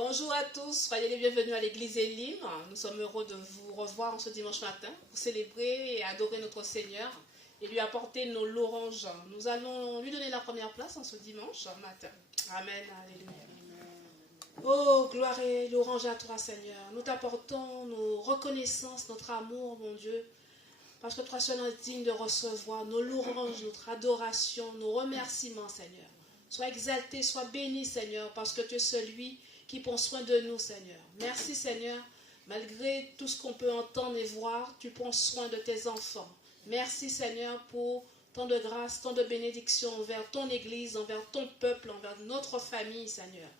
Bonjour à tous, soyez les bienvenus à l'église Elim. Nous sommes heureux de vous revoir en ce dimanche matin pour célébrer et adorer notre Seigneur et lui apporter nos louanges. Nous allons lui donner la première place en ce dimanche matin. Amen, alléluia. Oh, gloire et louange à toi, Seigneur. Nous t'apportons nos reconnaissances, notre amour, mon Dieu, parce que toi seul es digne de recevoir nos louanges, notre adoration, nos remerciements, Seigneur. Sois exalté, sois béni, Seigneur, parce que tu es celui qui prend soin de nous, Seigneur. Merci, Seigneur. Malgré tout ce qu'on peut entendre et voir, tu prends soin de tes enfants. Merci, Seigneur, pour tant de grâce, tant de bénédictions envers ton Église, envers ton peuple, envers notre famille, Seigneur.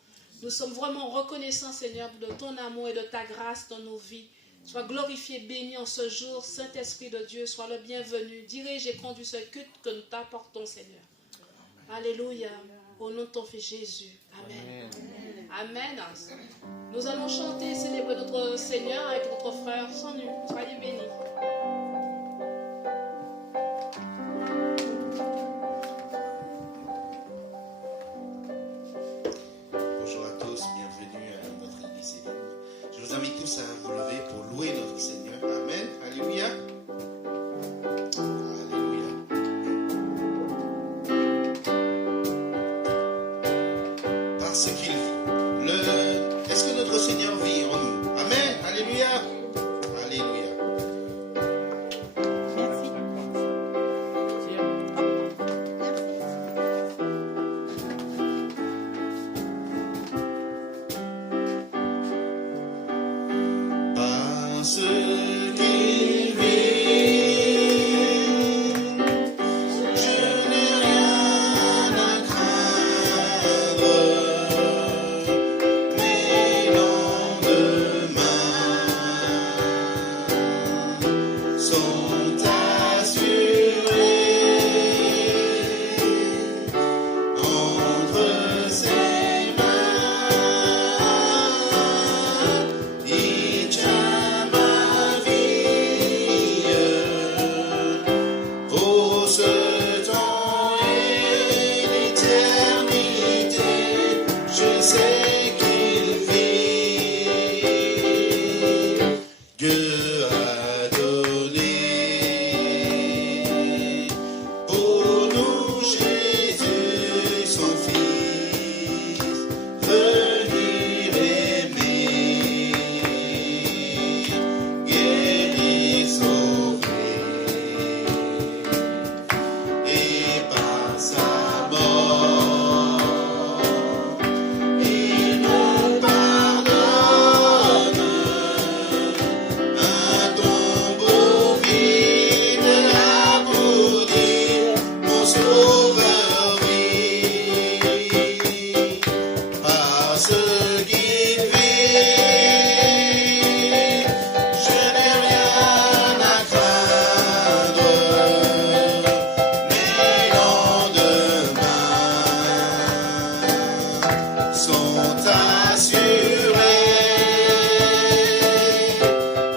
Nous sommes vraiment reconnaissants, Seigneur, de ton amour et de ta grâce dans nos vies. Sois glorifié, béni en ce jour. Saint-Esprit de Dieu, sois le bienvenu. Dirige et conduis ce culte que nous t'apportons, Seigneur. Alléluia. Au nom de ton Fils Jésus. Amen. Amen. Nous allons chanter et célébrer notre Seigneur avec notre frère Sanu. Soyez bénis. Bonjour à tous, bienvenue à notre église Elim. Je vous invite tous à vous lever pour louer notre Seigneur. Amen. Alléluia. Parce qu'il vit. Est-ce que notre Seigneur vit en nous? Amen. Alléluia. Alléluia. Merci. Parce qu'il vit, je n'ai rien à craindre. Mes lendemains sont assurés entre ses mains. Il tient ma vie pour ce temps et l'éternité. Je sais qu'il vit. Dieu a donné pour nous Jésus son Fils, venir aimer, guérir, sauver, et par sa mort, il nous pardonne. Un tombeau vide là pour dire mon sauveur vit. Parce qu'il vit, je n'ai rien à craindre. Mes lendemains sont assurés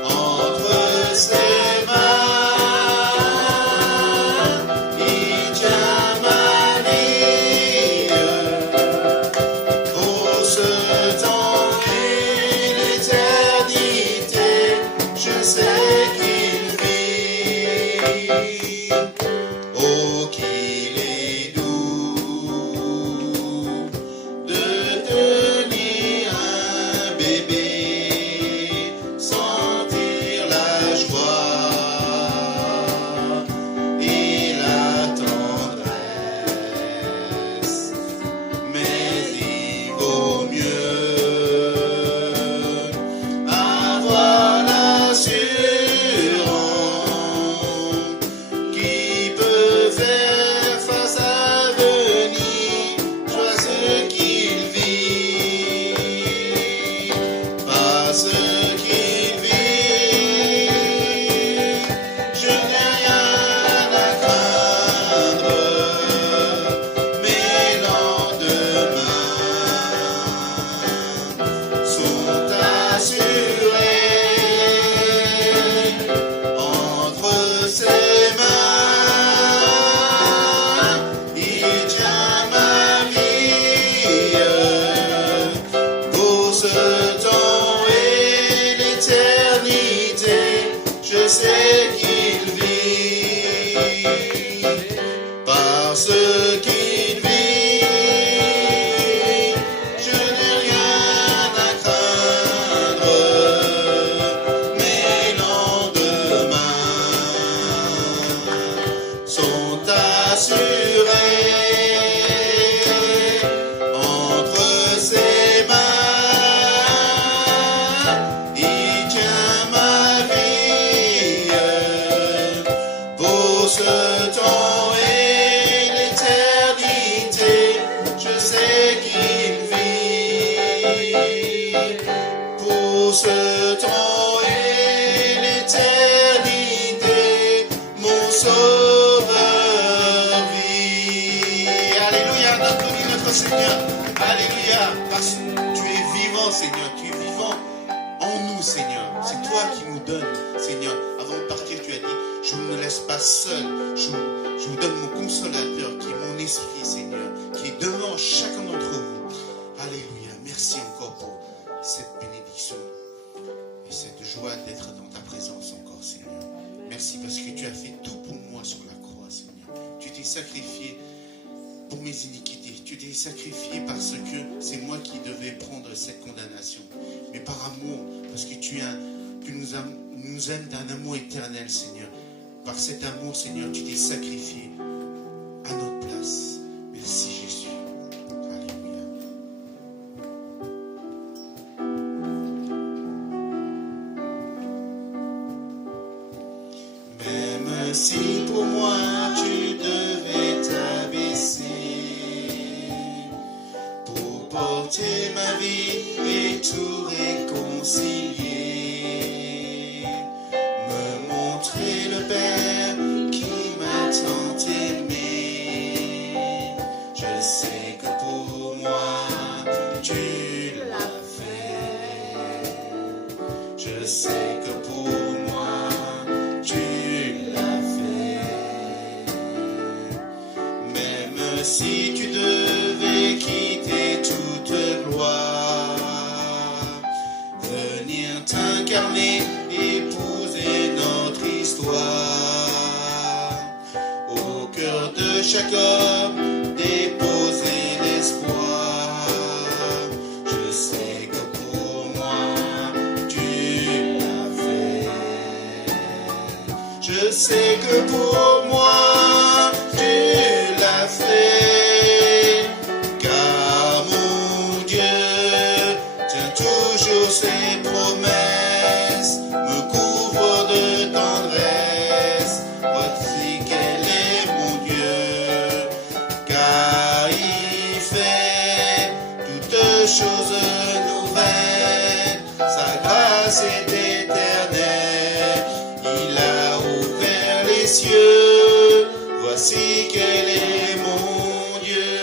entre ses mains. Il tient ma vie pour ce temps et l'éternité. Je sais qu'il vit. Oh, qu'il est doux de tenir un bébé, sentir la joie et la tendresse. Mais il vaut mieux avoir l'assurance pour ce temps et l'éternité, je sais qu'il vit, parce qu'il vit, je n'ai rien à craindre, mes lendemains sont assurés entre ses mains. Il tient ma vie pour ce temps et l'éternité. Je sais qu'il vit pour ce temps et l'éternité. Mon Sauveur vit. Alléluia, applaudis notre Seigneur. Alléluia, parce que tu es vivant, Seigneur. Tu es vivant en nous, Seigneur. C'est toi qui nous donnes, Seigneur. Avant de partir, tu as dit, je ne me laisse pas seul. Je vous donne mon consolateur, qui est mon esprit, Seigneur, qui est devant chacun d'entre vous. Alléluia, merci encore pour cette bénédiction et cette joie d'être dans ta présence encore, Seigneur. Merci parce que tu as fait tout pour moi sur la croix, Seigneur. Tu t'es sacrifié pour mes iniquités. Tu t'es sacrifié parce que c'est moi qui devais prendre cette condamnation. Mais par amour, parce que tu nous aimes d'un amour éternel, Seigneur. Par cet amour, Seigneur, tu t'es sacrifié à notre place. Merci Jésus. Alléluia. Même si pour moi tu devais t'abaisser pour porter ma vie et tout réconcilier, me montrer le Père qui m'a tant aimé. Je sais que pour moi tu l'as fait. Je sais que pour moi tu l'as fait. Même si tu devais quitter toute gloire, venir t'incarner, épouser notre histoire, au cœur de chaque homme, déposer l'espoir. Je sais que pour moi, tu l'as fait. Je sais que pour moi, tu l'as fait. Car mon Dieu tient toujours ses promesses, me couvre de tendresse. Voici quel est mon Dieu, car il fait toutes choses nouvelles. Sa grâce est éternelle, il a ouvert les cieux. Voici quel est mon Dieu.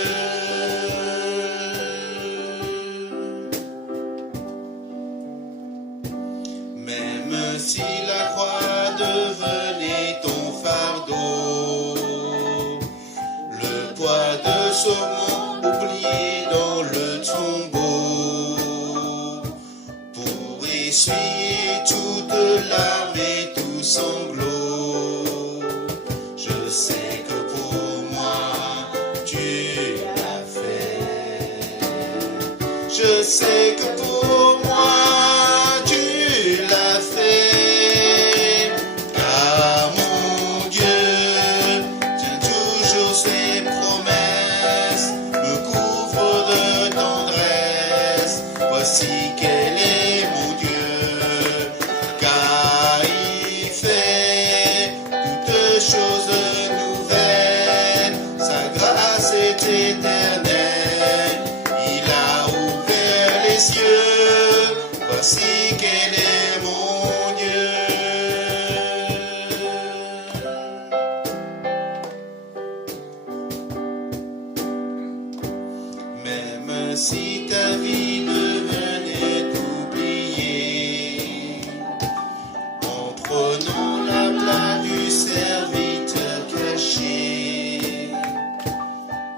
Même si la croix devenait ton fardeau, le poids de saumon oublié dans le tombeau, pour essuyer toute larme et tout sanglot, je sais que pour moi tu l'as fait. Je sais que pour moi tu l'as fait. Car mon Dieu tient toujours ses promesses, me couvre de tendresse. Voici quel est mon Dieu, car il fait toutes choses nouvelles. Sa grâce est éternelle, il a ouvert les cieux. Voici quel est mon Dieu. Même si ta vie devenait oubliée, en prenant la place du serviteur caché,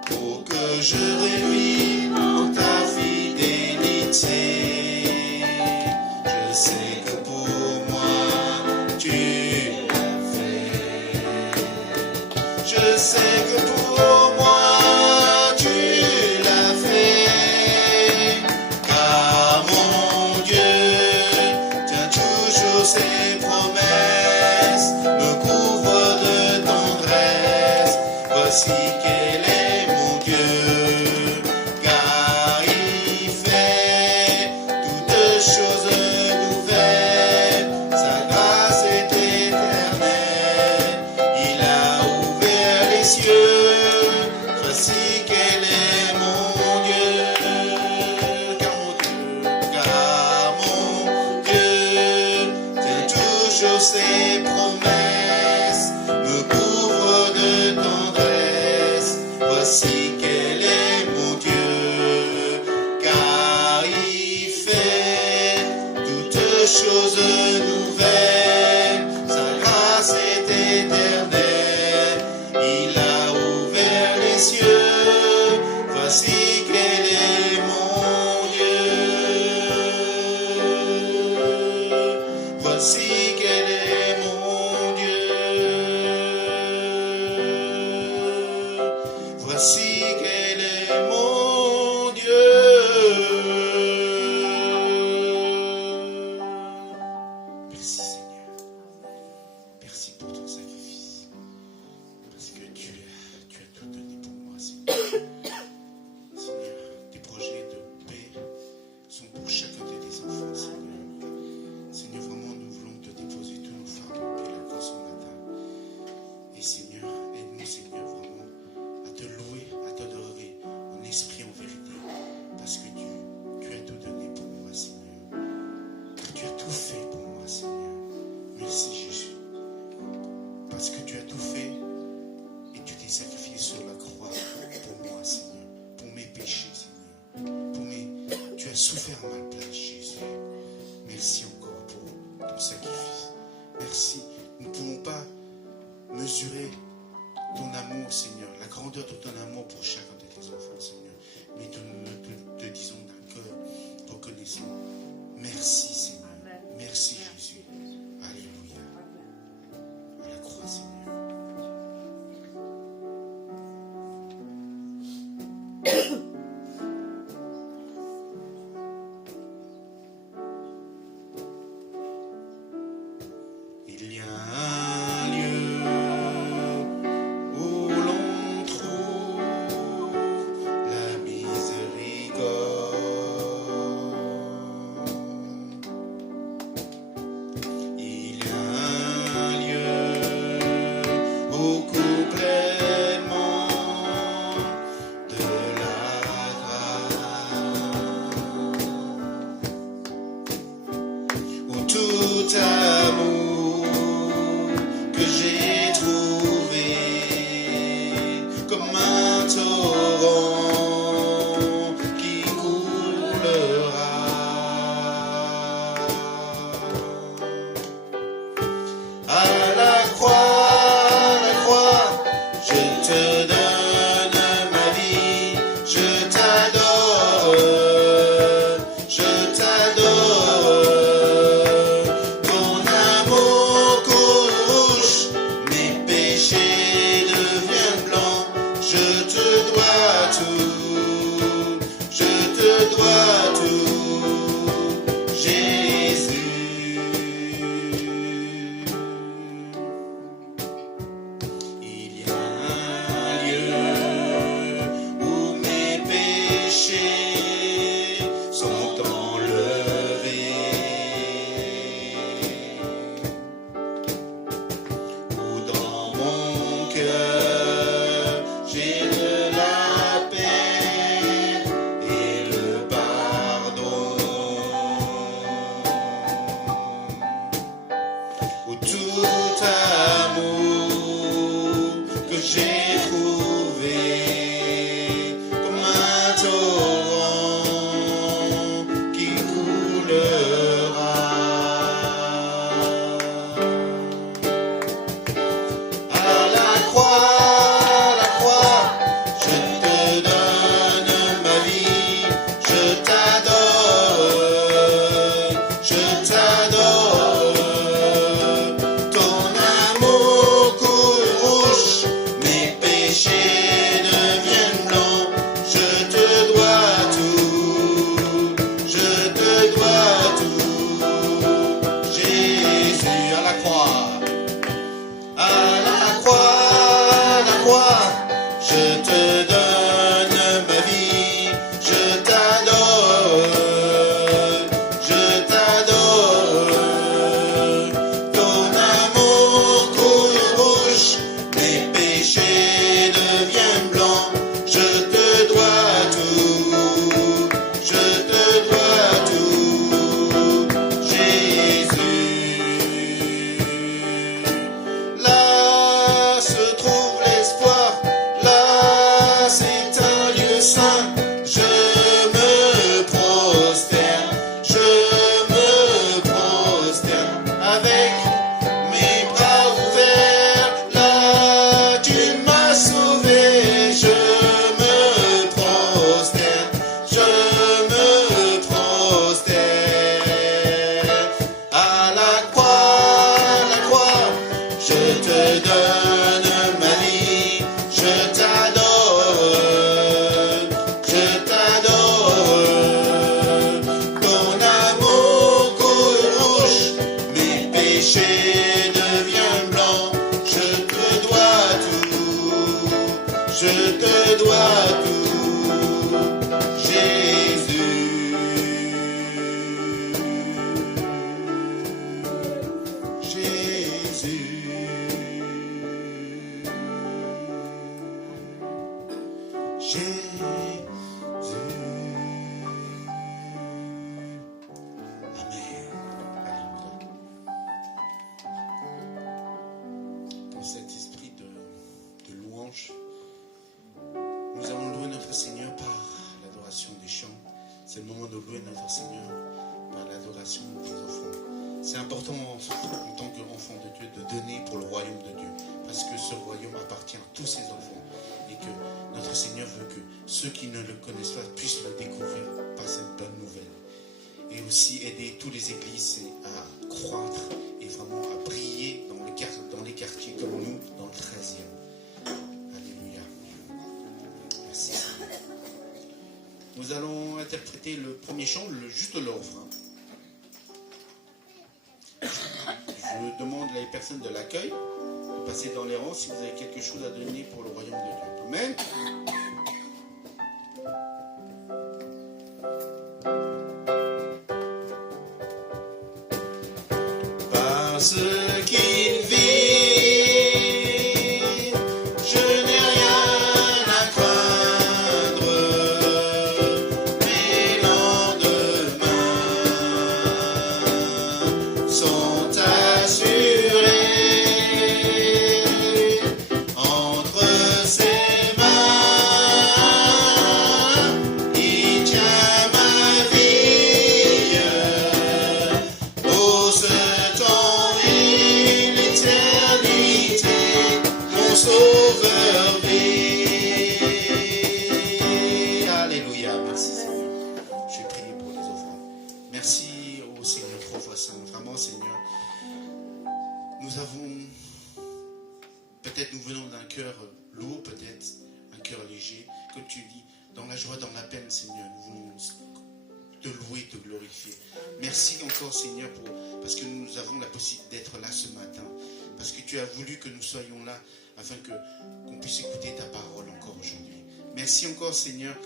pour que je revive en ta fidélité. sais que pour moi, tu l'as fait. Je sais que pour moi, tu l'as fait. Car mon Dieu tient toujours ses promesses, me couvre de tendresse. Voici quel est mon Dieu, car il fait toutes choses nouvelles. Sa grâce est éternelle, il a ouvert les cieux. Voici quel est mon Dieu, car mon Dieu tient toujours ses promesses, me couvre de tendresse. Voici quel est mon Dieu, car il fait toutes choses nouvelles. Sa grâce est éternelle, il a ouvert les cieux. Voici quel est mon Dieu. Voici quel est mon Dieu. Voici quel est mon Dieu. Merci Seigneur. Merci pour ton sacrifice. Parce que tu as tout donné pour moi, Seigneur. Seigneur, tes projets de paix sont pour chacun de tes enfants, Seigneur. Seigneur, vraiment, nous voulons te déposer tous nos fardeaux puis la croix ce matin. Et Seigneur, aide-nous, Seigneur, vraiment, à te louer, à t'adorer en esprit, en vérité. Parce que tu as tout donné pour moi, Seigneur. Tu as tout fait pour moi, Seigneur. Merci, Jésus. Parce que tu as tout fait et tu t'es sacrifié sur la croix pour moi, Seigneur. Pour mes péchés, Seigneur. Tu as souffert à ma place, Jésus. Merci encore pour ton sacrifice. Merci. Nous ne pouvons pas mesurer ton amour, Seigneur, la grandeur de ton amour pour chacun de tes enfants, Seigneur. Mais nous te disons d'un cœur reconnaissant. Merci, Seigneur. Merci, Jésus. Alléluia. À la croix, Seigneur. Il y a un lieu où l'on trouve la miséricorde. Il y a un lieu où complètement de la grâce, où tout amour que j'ai trouvé comme un torrent qui coulera. À la croix, je te donne ma vie, je t'adore, je t'adore. Ton amour couche, mes péchés deviennent blancs. Je te dois tout, je te dois tout, Jésus. Il y a un lieu où mes péchés sont enlevés. de louer notre Seigneur par l'adoration des offrandes. C'est important en tant qu'enfant de Dieu de donner pour le royaume de Dieu, parce que ce royaume appartient à tous ses enfants et que notre Seigneur veut que ceux qui ne le connaissent pas puissent le découvrir par cette bonne nouvelle. Et aussi aider toutes les églises à croître et vraiment à briller dans les quartiers comme nous, dans le 13e. Alléluia. Merci. Nous allons interpréter le premier chant, juste le refrain. Je demande les personnes de l'accueil de passer dans les rangs si vous avez quelque chose à donner pour le royaume de Dieu. Amen. Parce qu'il vit, je n'ai rien à craindre, mes lendemains sont assurés entre ses mains, il tient ma vie, oh ce temps et l'éternité, mon sauveur vit. Alléluia, merci Seigneur. Je vais prier pour les offrandes. Merci au Seigneur trois fois saint. Vraiment Seigneur, nous avons, peut-être nous venons d'un cœur lourd, peut-être un cœur léger. Comme tu dis, dans la joie, dans la peine Seigneur, nous voulons te louer, te glorifier. Merci encore Seigneur parce que nous avons la possibilité d'être là ce matin. Parce que tu as voulu que nous soyons là afin qu'on puisse écouter ta parole encore aujourd'hui. Merci encore Seigneur.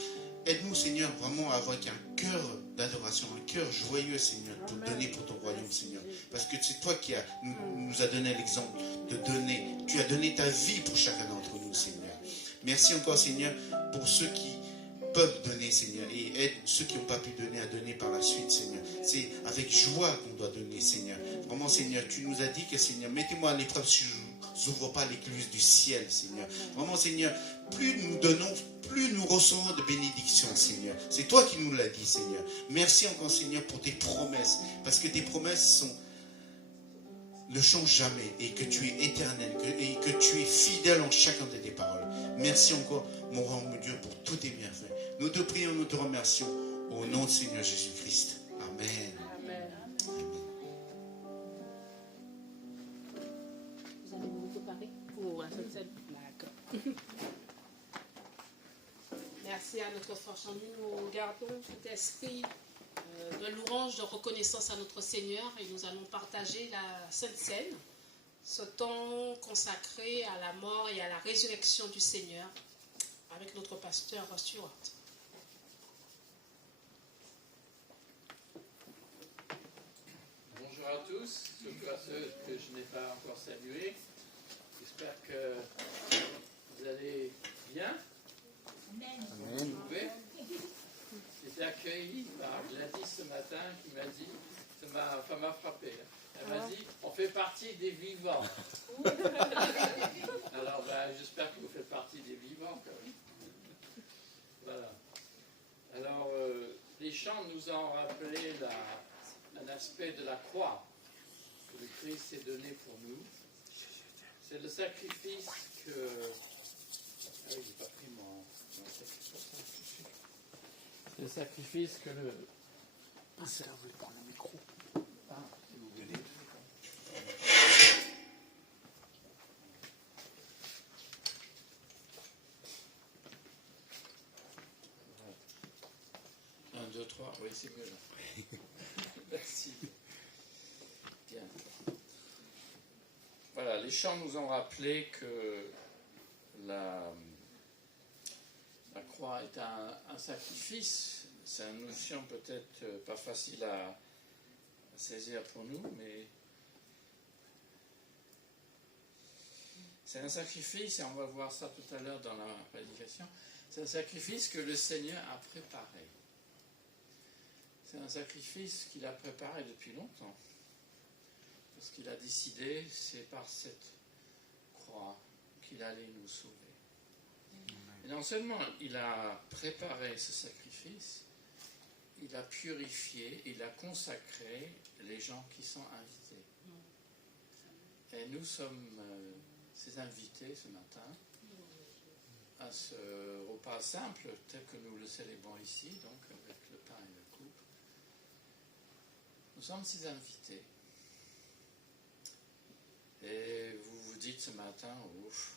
Aide-nous Seigneur vraiment à avoir un cœur d'adoration, un cœur joyeux Seigneur pour donner pour ton royaume Seigneur. Parce que c'est toi qui nous a donné l'exemple de donner. Tu as donné ta vie pour chacun d'entre nous Seigneur. Merci encore Seigneur pour ceux qui peuvent donner Seigneur et aide ceux qui n'ont pas pu donner à donner par la suite Seigneur. C'est avec joie qu'on doit donner Seigneur. Vraiment Seigneur, tu nous as dit que Seigneur, mettez-moi à l'épreuve si je n'ouvre pas l'écluse du ciel Seigneur. Vraiment Seigneur, plus nous donnons, plus nous recevons de bénédictions Seigneur. C'est toi qui nous l'as dit Seigneur. Merci encore Seigneur pour tes promesses, parce que tes promesses ne changent jamais et que tu es éternel et que tu es fidèle en chacun de tes paroles. Merci encore mon roi, mon Dieu, pour tous tes bienfaits. Nous te prions, nous te remercions au nom de Seigneur Jésus-Christ. Amen. Amen. Vous allez vous préparer pour la scène. D'accord. Merci à notre frère Chandu. Nous gardons cet esprit de louange, de reconnaissance à notre Seigneur et nous allons partager la Sainte Seine, ce temps consacré à la mort et à la résurrection du Seigneur avec notre pasteur Stuart. Bonjour à tous, surtout à ceux que je n'ai pas encore salués. J'espère que vous allez bien. Amen. J'étais accueilli par Gladys ce matin qui m'a dit, ça m'a frappé. Elle m'a dit, on fait partie des vivants. Alors j'espère que vous faites partie des vivants quand même. Voilà. Alors les chants nous ont rappelé un aspect de la croix que le Christ s'est donné pour nous. C'est le sacrifice que... Ah oui, j'ai pas pris mon texte pour ça. C'est le sacrifice que le... Ah, c'est là, vous voulez prendre le micro. Ah, si vous voulez. Un, deux, trois, oui, c'est mieux là. Merci. Bien. Voilà, les chants nous ont rappelé que la croix est un sacrifice. C'est une notion peut-être pas facile à saisir pour nous, mais c'est un sacrifice, et on va voir ça tout à l'heure dans la prédication, c'est un sacrifice que le Seigneur a préparé. C'est un sacrifice qu'il a préparé depuis longtemps. Parce qu'il a décidé, c'est par cette croix qu'il allait nous sauver. Et non seulement il a préparé ce sacrifice, il a purifié, il a consacré les gens qui sont invités. Et nous sommes ces invités ce matin à ce repas simple tel que nous le célébrons ici, donc avec le pain et la coupe. Nous sommes ces invités. Et vous vous dites ce matin, ouf,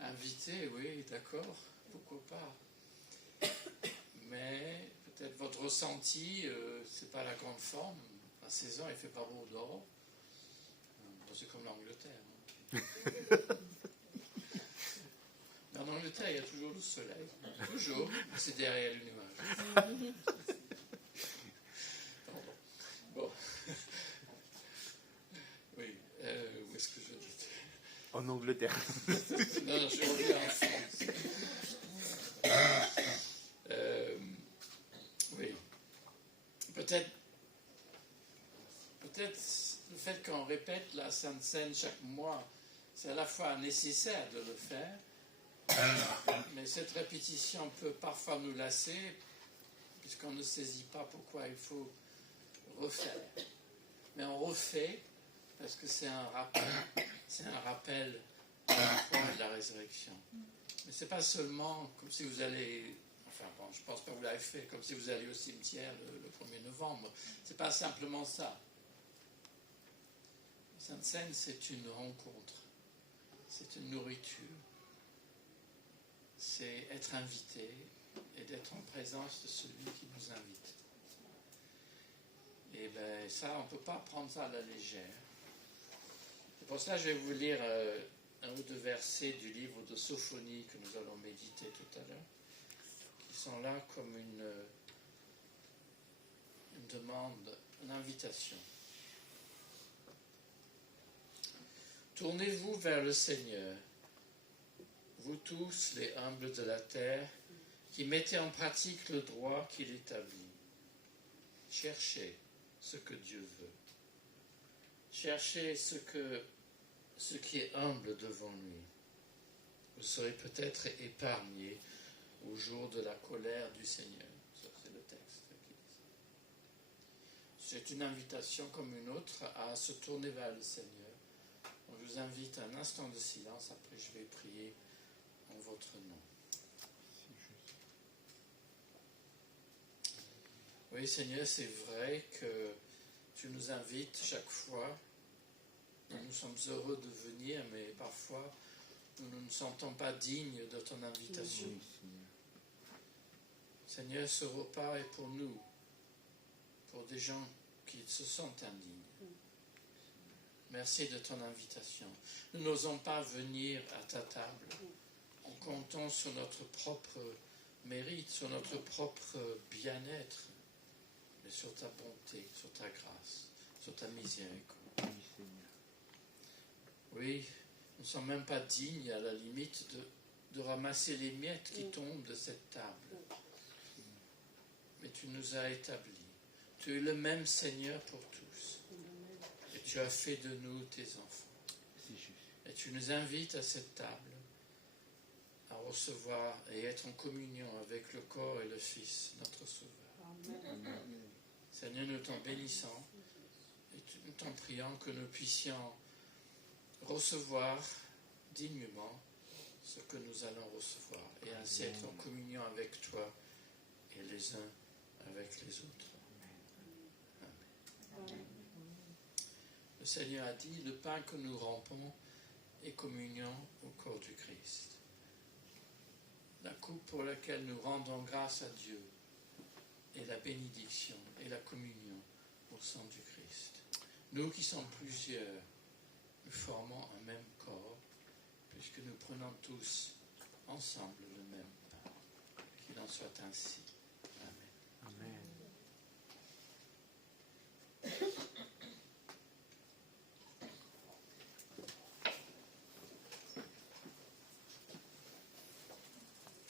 invité, oui, d'accord, pourquoi pas. Mais peut-être votre ressenti, c'est pas la grande forme. À 16 ans, il fait pas beau dehors. C'est comme l'Angleterre. Mais en Angleterre, il y a toujours le soleil. Toujours, mais c'est derrière le nuage. Bon. Oui, où est-ce que je dis? En Angleterre. Non, je reviens en France. Oui. Peut-être le fait qu'on répète la Sainte Seine chaque mois, c'est à la fois nécessaire de le faire, mais cette répétition peut parfois nous lasser, puisqu'on ne saisit pas pourquoi il faut refaire. Mais on refait parce que c'est un rappel de la croix et de la résurrection. Mais c'est pas seulement comme si vous allez, enfin bon, je pense pas que vous l'avez fait, comme si vous alliez au cimetière le 1er novembre. C'est pas simplement ça. Sainte Seine, c'est une rencontre, c'est une nourriture, c'est être invité et d'être en présence de celui qui nous invite. Et bien ça, on ne peut pas prendre ça à la légère. Et pour cela, je vais vous lire un ou deux versets du livre de Sophonie que nous allons méditer tout à l'heure, qui sont là comme une demande, une invitation. Tournez-vous vers le Seigneur, vous tous les humbles de la terre, qui mettez en pratique le droit qu'il établit. Cherchez ce que Dieu veut. Cherchez ce qui est humble devant lui. Vous serez peut-être épargnés au jour de la colère du Seigneur. Ça, c'est le texte qui dit ça. C'est une invitation comme une autre à se tourner vers le Seigneur. Donc, je vous invite à un instant de silence, après je vais prier en votre nom. Oui, Seigneur, c'est vrai que tu nous invites chaque fois. Nous sommes heureux de venir, mais parfois nous ne nous sentons pas dignes de ton invitation. Seigneur, ce repas est pour nous, pour des gens qui se sentent indignes. Merci de ton invitation. Nous n'osons pas venir à ta table en comptant sur notre propre mérite, sur notre propre bien-être, mais sur ta bonté, sur ta grâce, sur ta miséricorde. Oui, nous ne sommes même pas dignes à la limite de ramasser les miettes qui tombent de cette table. Mais tu nous as établis. Tu es le même Seigneur pour tous. Et tu as fait de nous tes enfants. Et tu nous invites à cette table à recevoir et être en communion avec le corps et le Fils, notre Sauveur. Amen. Seigneur, nous t'en bénissons et nous t'en prions que nous puissions recevoir dignement ce que nous allons recevoir et ainsi être en communion avec toi et les uns avec les autres. Amen. Le Seigneur a dit, le pain que nous rompons est communion au corps du Christ. La coupe pour laquelle nous rendons grâce à Dieu est la bénédiction et la communion au sang du Christ. Nous qui sommes plusieurs, nous formons un même corps, puisque nous prenons tous ensemble le même pain. Qu'il en soit ainsi. Amen. Amen.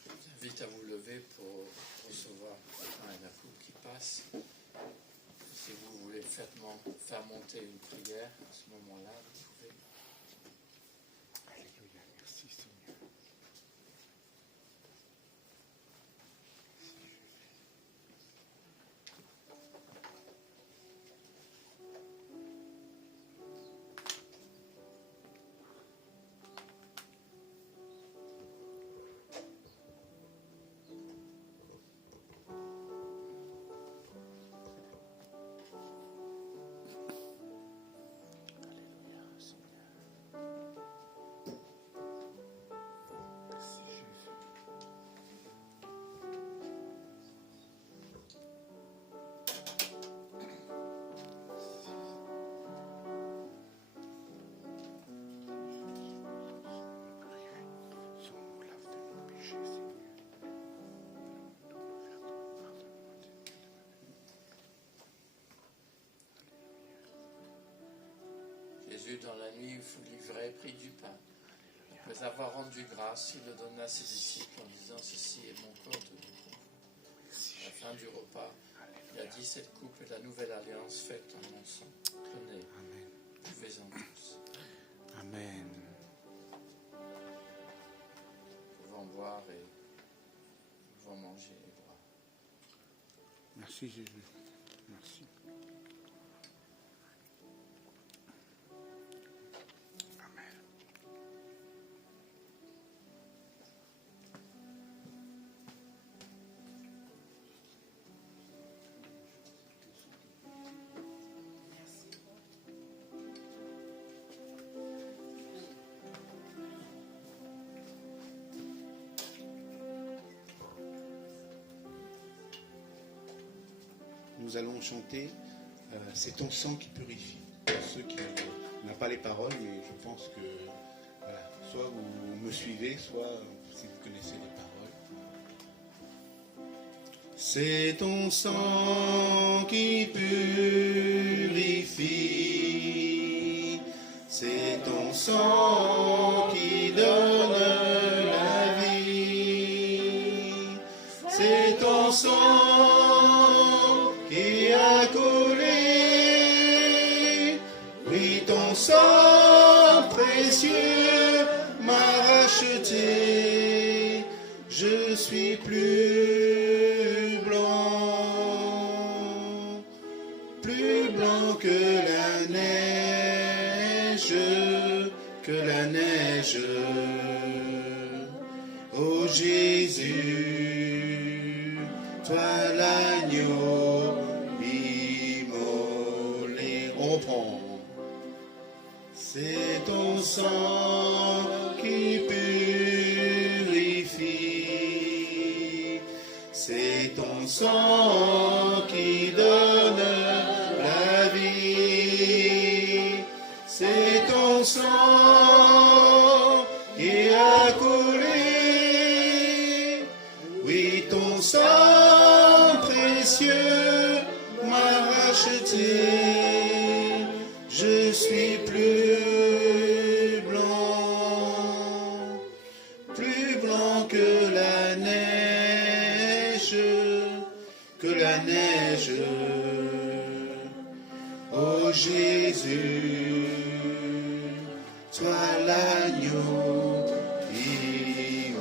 Je vous invite à vous lever pour recevoir le pain et la coupe qui passe. Si vous voulez faire monter une prière à ce moment-là, vous pouvez. Alléluia, merci Seigneur. Jésus, dans la nuit, fut livré, prit du pain. Après avoir rendu grâce, il le donna à ses disciples en disant, ceci est mon corps donné pour vous. À la fin du repas, il a dit, cette coupe est la nouvelle alliance faite en mon sang. Prenez, buvez-en tous. Amen. Nous pouvons boire et nous pouvons manger et boire. Merci Jésus. Merci. Amen. Nous allons chanter c'est ton sang qui purifie. Pour ceux qui n'ont pas les paroles, mais je pense que voilà, soit vous me suivez, soit si vous connaissez les paroles. C'est ton sang qui purifie, c'est ton sang qui donne la vie, c'est ton sang qui a coulé, oui ton sang précieux m'a racheté, je suis plus blanc que la neige, ô Jésus, toi l'agneau immolé, on reprend. C'est ton sang qui purifie, c'est ton sang qui donne la vie, c'est ton sang qui a coulé, oui ton sang précieux m'a racheté, je suis plus blanc que la neige, ô Jésus, toi l'agneau immolé.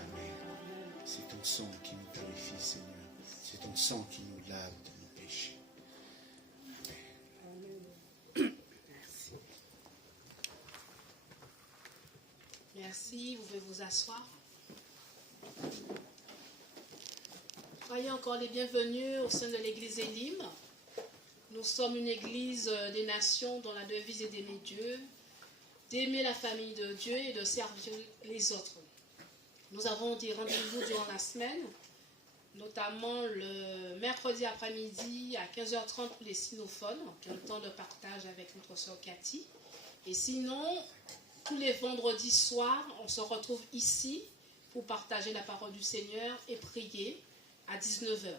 Amen. C'est ton sang qui nous purifie, Seigneur. C'est ton sang qui nous lave de nos péchés. Merci, vous pouvez vous asseoir. Soyez encore les bienvenus au sein de l'église Élim. Nous sommes une église des nations dont la devise est d'aimer Dieu, d'aimer la famille de Dieu et de servir les autres. Nous avons des rendez-vous durant la semaine, notamment le mercredi après-midi à 15h30 pour les sinophones, qui ont le temps de partage avec notre sœur Cathy. Et sinon, tous les vendredis soirs, on se retrouve ici pour partager la parole du Seigneur et prier à 19h.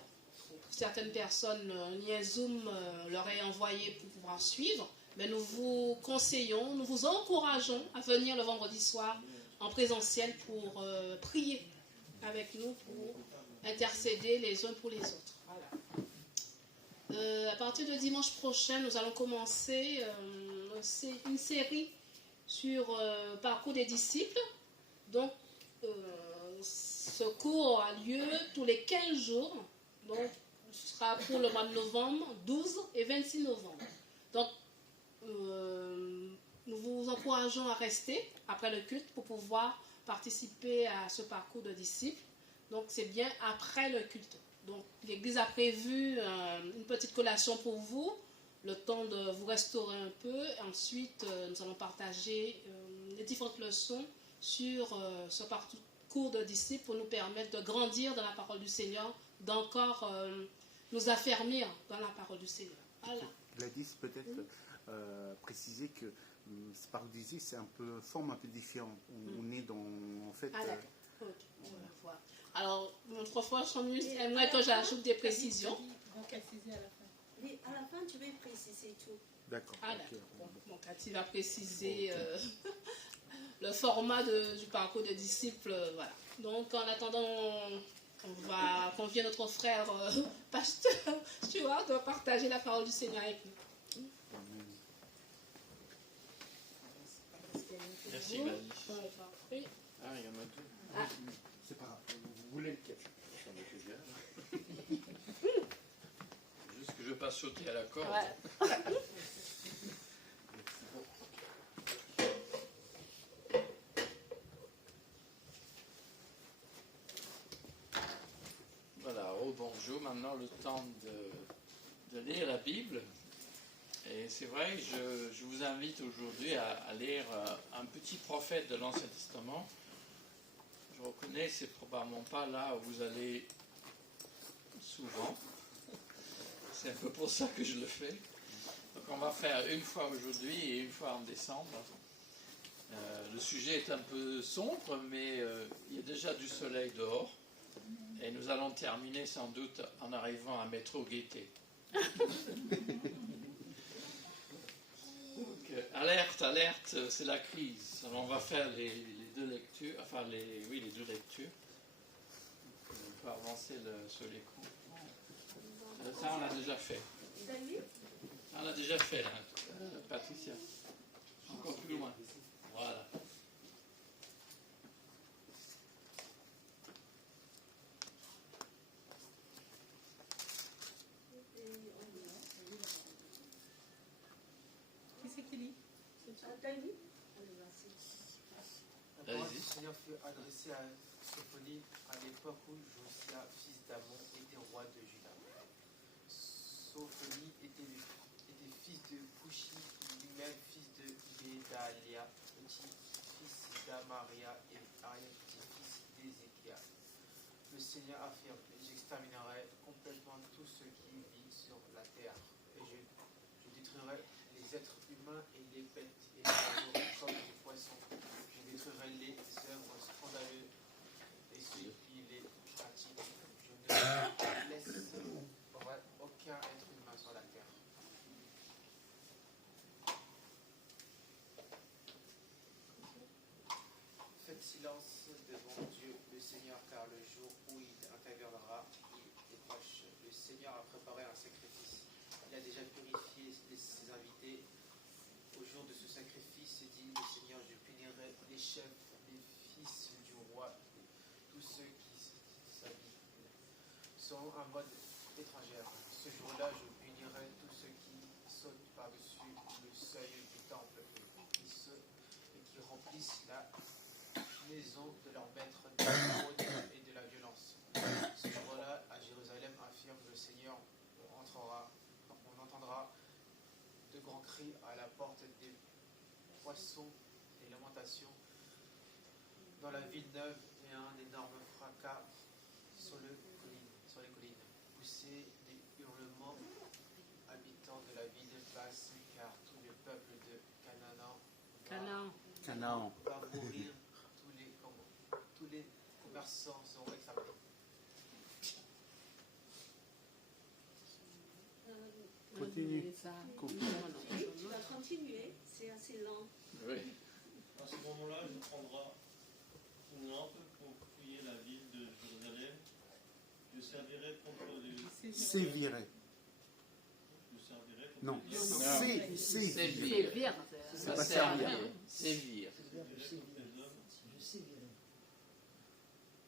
Pour certaines personnes, un lien Zoom leur est envoyé pour pouvoir suivre, mais nous vous conseillons, nous vous encourageons à venir le vendredi soir en présentiel pour prier avec nous, pour intercéder les uns pour les autres. Voilà. À partir de dimanche prochain, nous allons commencer une série sur parcours des disciples. Donc, ce cours a lieu tous les 15 jours. Donc, ce sera pour le mois de novembre, 12 et 26 novembre. Donc, nous vous encourageons à rester après le culte pour pouvoir participer à ce parcours de disciples. Donc, c'est bien après le culte. Donc, l'Église a prévu une petite collation pour vous, le temps de vous restaurer un peu. Ensuite, nous allons partager les différentes leçons sur ce parcours de disciples pour nous permettre de grandir dans la parole du Seigneur, d'encore nous affermir dans la parole du Seigneur. Voilà. Gladys, peut-être préciser que ce parcours des disciples, c'est un peu forme un peu différente. On est dans, en fait... Ah d'accord, ok, je vais voir. Alors, notre fois, je aimerais que j'ajoute des précisions. On va préciser à la fin. Oui, à la fin, tu vais préciser tout. D'accord. Ah, ok. d'accord. Bon, donc, Cathy va préciser le format du parcours des disciples. Voilà. Donc, en attendant, qu'on vienne notre frère pasteur Stuart de partager la parole du Seigneur avec nous. Merci, Vous, Mali. parfait. Ah, il y en a deux. Ah. C'est pas grave. Vous voulez lequel? J'en ai plusieurs. Juste que je ne veux pas sauter à la corde. Ouais. Voilà, bonjour. Maintenant, le temps de lire la Bible. Et c'est vrai, je vous invite aujourd'hui à lire un petit prophète de l'Ancien Testament. Je reconnais, c'est probablement pas là où vous allez souvent. C'est un peu pour ça que je le fais. Donc on va faire une fois aujourd'hui et une fois en décembre. Le sujet est un peu sombre, mais il y a déjà du soleil dehors. Et nous allons terminer sans doute en arrivant à Métro Gaîté. Donc, alerte, c'est la crise. Alors on va faire les deux lectures, les deux lectures. Donc, on peut avancer sur l'écran. Ça, on l'a déjà fait. On l'a déjà fait, là. Patricia. Encore plus loin. Voilà. Qui c'est qui lit? La parole Allez-y. du Seigneur fut adressée à Sophonie à l'époque où Josia, fils d'Amon, était roi de Juda. Sophonie était fils de Pushi, lui-même fils de Bédalia, petit-fils d'Amaria et arrière-petit-fils d'Ézéchias. Le Seigneur affirme: j'exterminerai complètement tout ce qui vit sur la terre, et je détruirai les êtres humains et les bêtes et les oiseaux comme les poissons. Je détruirai les œuvres scandaleuses et ceux qui les pratiquent. Je ne laisserai aucun être humain sur la terre. Faites silence devant Dieu le Seigneur, car le jour où il interviendra, il est proche. Le Seigneur a préparé un sacrifice. Il a déjà purifié ses invités. Au jour de ce sacrifice, dit le Seigneur, je punirai les chefs, les fils du roi, tous ceux qui s'habitent sont en mode étrangère. Ce jour-là, je punirai tous ceux qui sautent par-dessus le seuil du temple et qui remplissent la maison de leur maître de la fraude et de la violence. Ce jour-là, à Jérusalem, affirme le Seigneur, on entendra de grands cris à la porte des poissons et lamentations dans la ville neuve et un énorme fracas sur les collines. Poussez des hurlements, habitants de la ville basse, car tout le peuple de Canaan. va mourir, tous les commerçants seront exterminés. Continue. Tu vas continuer, c'est assez lent. Oui. À ce moment-là, je prendrai une lampe pour fouiller la ville de Jérusalem. Je servirai contre le... Séviré. Je servirai contre Non. le... Sévir. Sévir. C'est pas servir. Sévir. Je servirai contre les hommes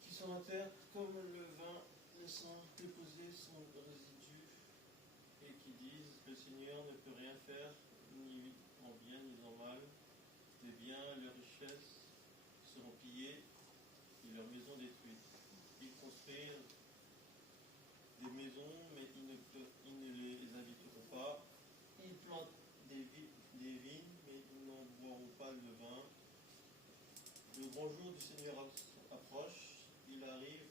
qui sont à terre comme le vin laissant déposer son résidu et qui disent: le Seigneur ne peut rien faire, ni en bien ni en mal. Les biens, leurs richesses seront pillés et leurs maisons détruites. Ils construisent des maisons, mais ils ne les habiteront pas. Ils plantent des vignes, mais ils n'en boiront pas le vin. Le grand jour du Seigneur approche. Il arrive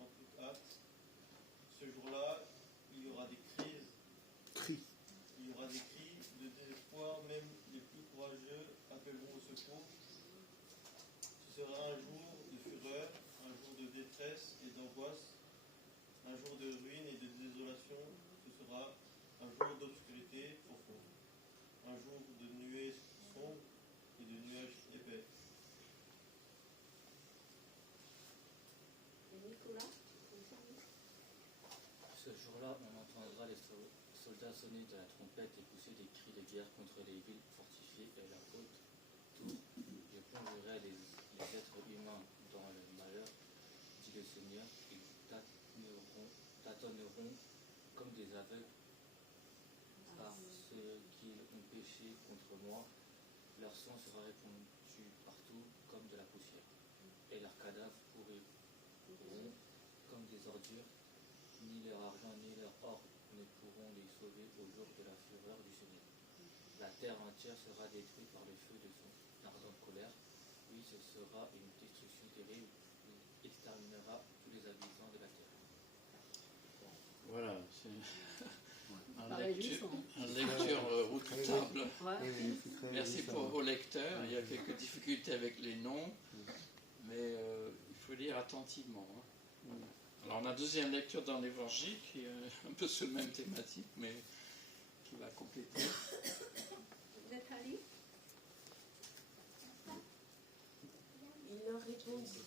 en toute hâte. Ce jour-là, il y aura des crises. Cri. Il y aura des cris de désespoir, même les plus courageux appelleront au secours. Ce sera un jour de fureur, un jour de détresse et d'angoisse, un jour de ruine et de désolation, sera un jour d'obscurité profonde, un jour de nuées sombres et de nuages épais. Et Nicolas, Ce jour-là, on entendra les soldats sonner de la trompette et pousser des cris de guerre contre les villes fortifiées et la haute tour. Je plongerai les êtres humains dans le malheur, dit le Seigneur. Ils tâtonneront comme des aveugles par ceux qui ont péché contre moi. Leur sang sera répandu partout comme de la poussière, et leurs cadavres pourriront comme des ordures. Ni leur argent ni leur or ne pourront les sauver au jour de la fureur du Seigneur. La terre entière sera détruite par le feu de son ardente colère. Oui, ce sera une destruction terrible qui exterminera tous les habitants de la terre. Voilà, c'est réjouissant. une lecture redoutable. Ouais. C'est très Merci réjouissant. pour vos lecteurs. Il y a quelques difficultés avec les noms, mais il faut lire attentivement. Hein. Alors, on a deuxième lecture dans l'Évangile qui est un peu sur la même thématique, mais qui va compléter. Nathalie, Il leur répondit,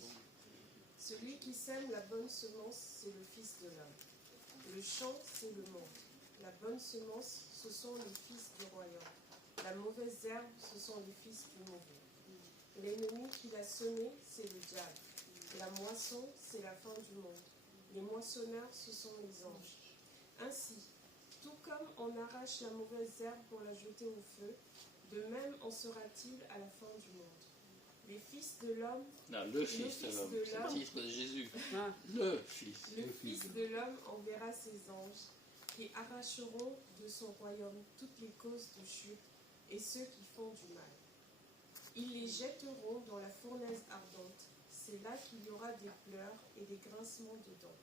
celui qui sème la bonne semence, c'est le Fils de l'homme. Le champ, c'est le monde. La bonne semence, ce sont les fils du royaume. La mauvaise herbe, ce sont les fils du mauvais. L'ennemi qui l'a semé, c'est le diable. La moisson, c'est la fin du monde. Les moissonneurs, ce sont les anges. Ainsi, tout comme on arrache la mauvaise herbe pour la jeter au feu, de même en sera-t-il à la fin du monde. Les fils de l'homme, Non, le Fils de l'homme, c'est le titre de Jésus. Ah. Le Fils. le Fils de l'homme enverra ses anges, qui arracheront de son royaume toutes les causes de chute et ceux qui font du mal. Ils les jetteront dans la fournaise ardente. C'est là qu'il y aura des pleurs et des grincements de dents.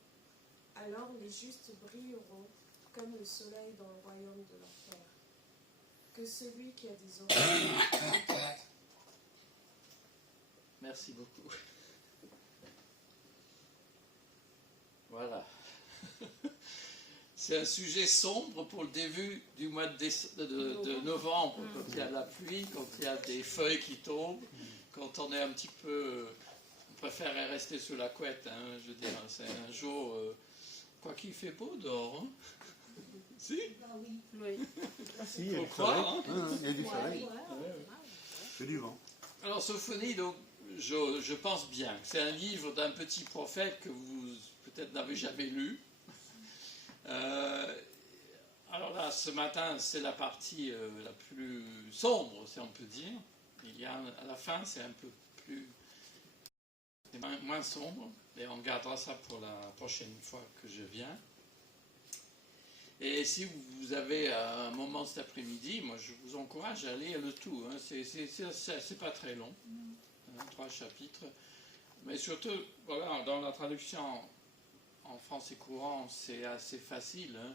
Alors les justes brilleront comme le soleil dans le royaume de leur Père. Que celui qui a des oreilles écoute. Merci beaucoup. Voilà. C'est un sujet sombre pour le début du mois de novembre, quand il y a la pluie, quand il y a des feuilles qui tombent, quand on est un petit peu... On préfère rester sous la couette, hein, je veux dire, c'est un jour... quoi qu'il fait beau dehors, hein. Si, Oui. Si, il y a faut du croire, hein. soleil. Il y a du soleil. C'est du vent. Alors, Sophonie, donc, je pense bien que c'est un livre d'un petit prophète que vous peut-être n'avez jamais lu. Alors là, ce matin, c'est la partie la plus sombre, si on peut dire. Il y a à la fin, c'est un peu plus moins sombre, mais on gardera ça pour la prochaine fois que je viens. Et si vous avez un moment cet après-midi, moi je vous encourage à lire le tout. Hein. C'est pas très long, 3 chapitres. Mais surtout, voilà, dans la traduction en français courant, c'est assez facile. Hein.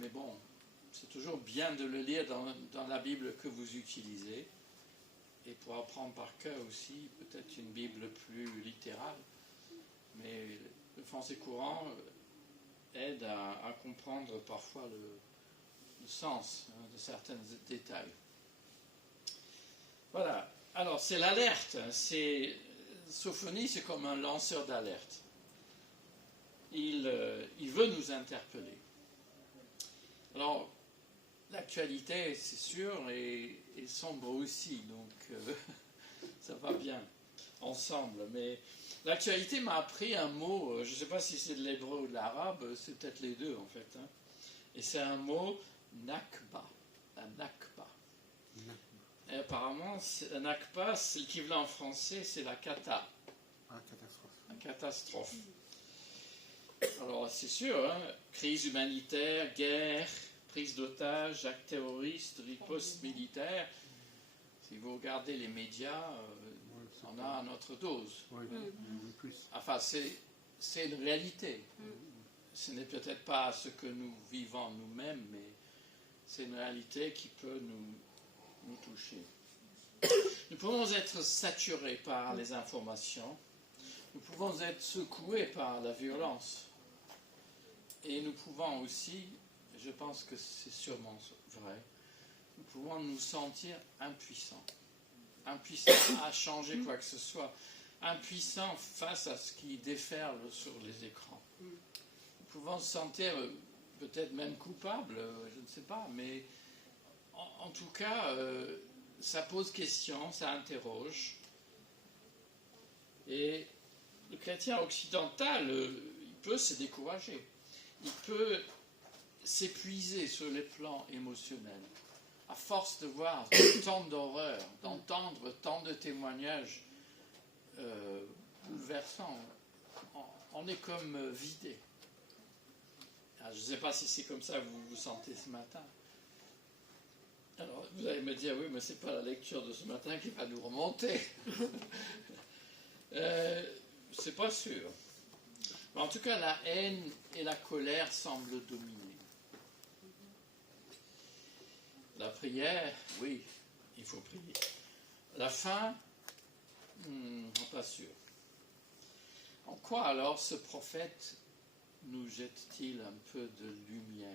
Mais bon, c'est toujours bien de le lire dans la Bible que vous utilisez. Et pour apprendre par cœur aussi, peut-être une Bible plus littérale. Mais le français courant aide à comprendre parfois le sens, hein, de certains détails. Voilà. Alors, c'est l'alerte. Sophonie, c'est comme un lanceur d'alerte. Il veut nous interpeller. Alors, l'actualité, c'est sûr, est sombre aussi, donc ça va bien ensemble. Mais l'actualité m'a appris un mot, je ne sais pas si c'est de l'hébreu ou de l'arabe, c'est peut-être les deux en fait. Hein. Et c'est un mot Nakba, la Nakba. Et apparemment, la Nakba, c'est l'équivalent en français, c'est la cata. Ah, catastrophe. La catastrophe. Alors, c'est sûr, hein, crise humanitaire, guerre, prise d'otages, actes terroristes, riposte militaire. Si vous regardez les médias, on a notre dose. Oui, plus. Enfin, c'est une réalité. Ce n'est peut-être pas ce que nous vivons nous-mêmes, mais c'est une réalité qui peut nous toucher. Nous pouvons être saturés par les informations. Nous pouvons être secoués par la violence. Et nous pouvons aussi, je pense que c'est sûrement vrai, nous pouvons nous sentir impuissants. Impuissants à changer quoi que ce soit. Impuissants face à ce qui déferle sur les écrans. Nous pouvons se sentir peut-être même coupables, je ne sais pas, mais en tout cas, ça pose question, ça interroge. Et le chrétien occidental, il peut se décourager. Il peut s'épuiser sur les plans émotionnels. À force de voir tant d'horreurs, d'entendre tant de témoignages bouleversants, on est comme vidé. Je ne sais pas si c'est comme ça que vous vous sentez ce matin. Alors, vous allez me dire, oui, mais ce n'est pas la lecture de ce matin qui va nous remonter. C'est pas sûr. Mais en tout cas, la haine et la colère semblent dominer. La prière, oui, il faut prier. La faim, pas sûr. En quoi alors ce prophète nous jette-t-il un peu de lumière?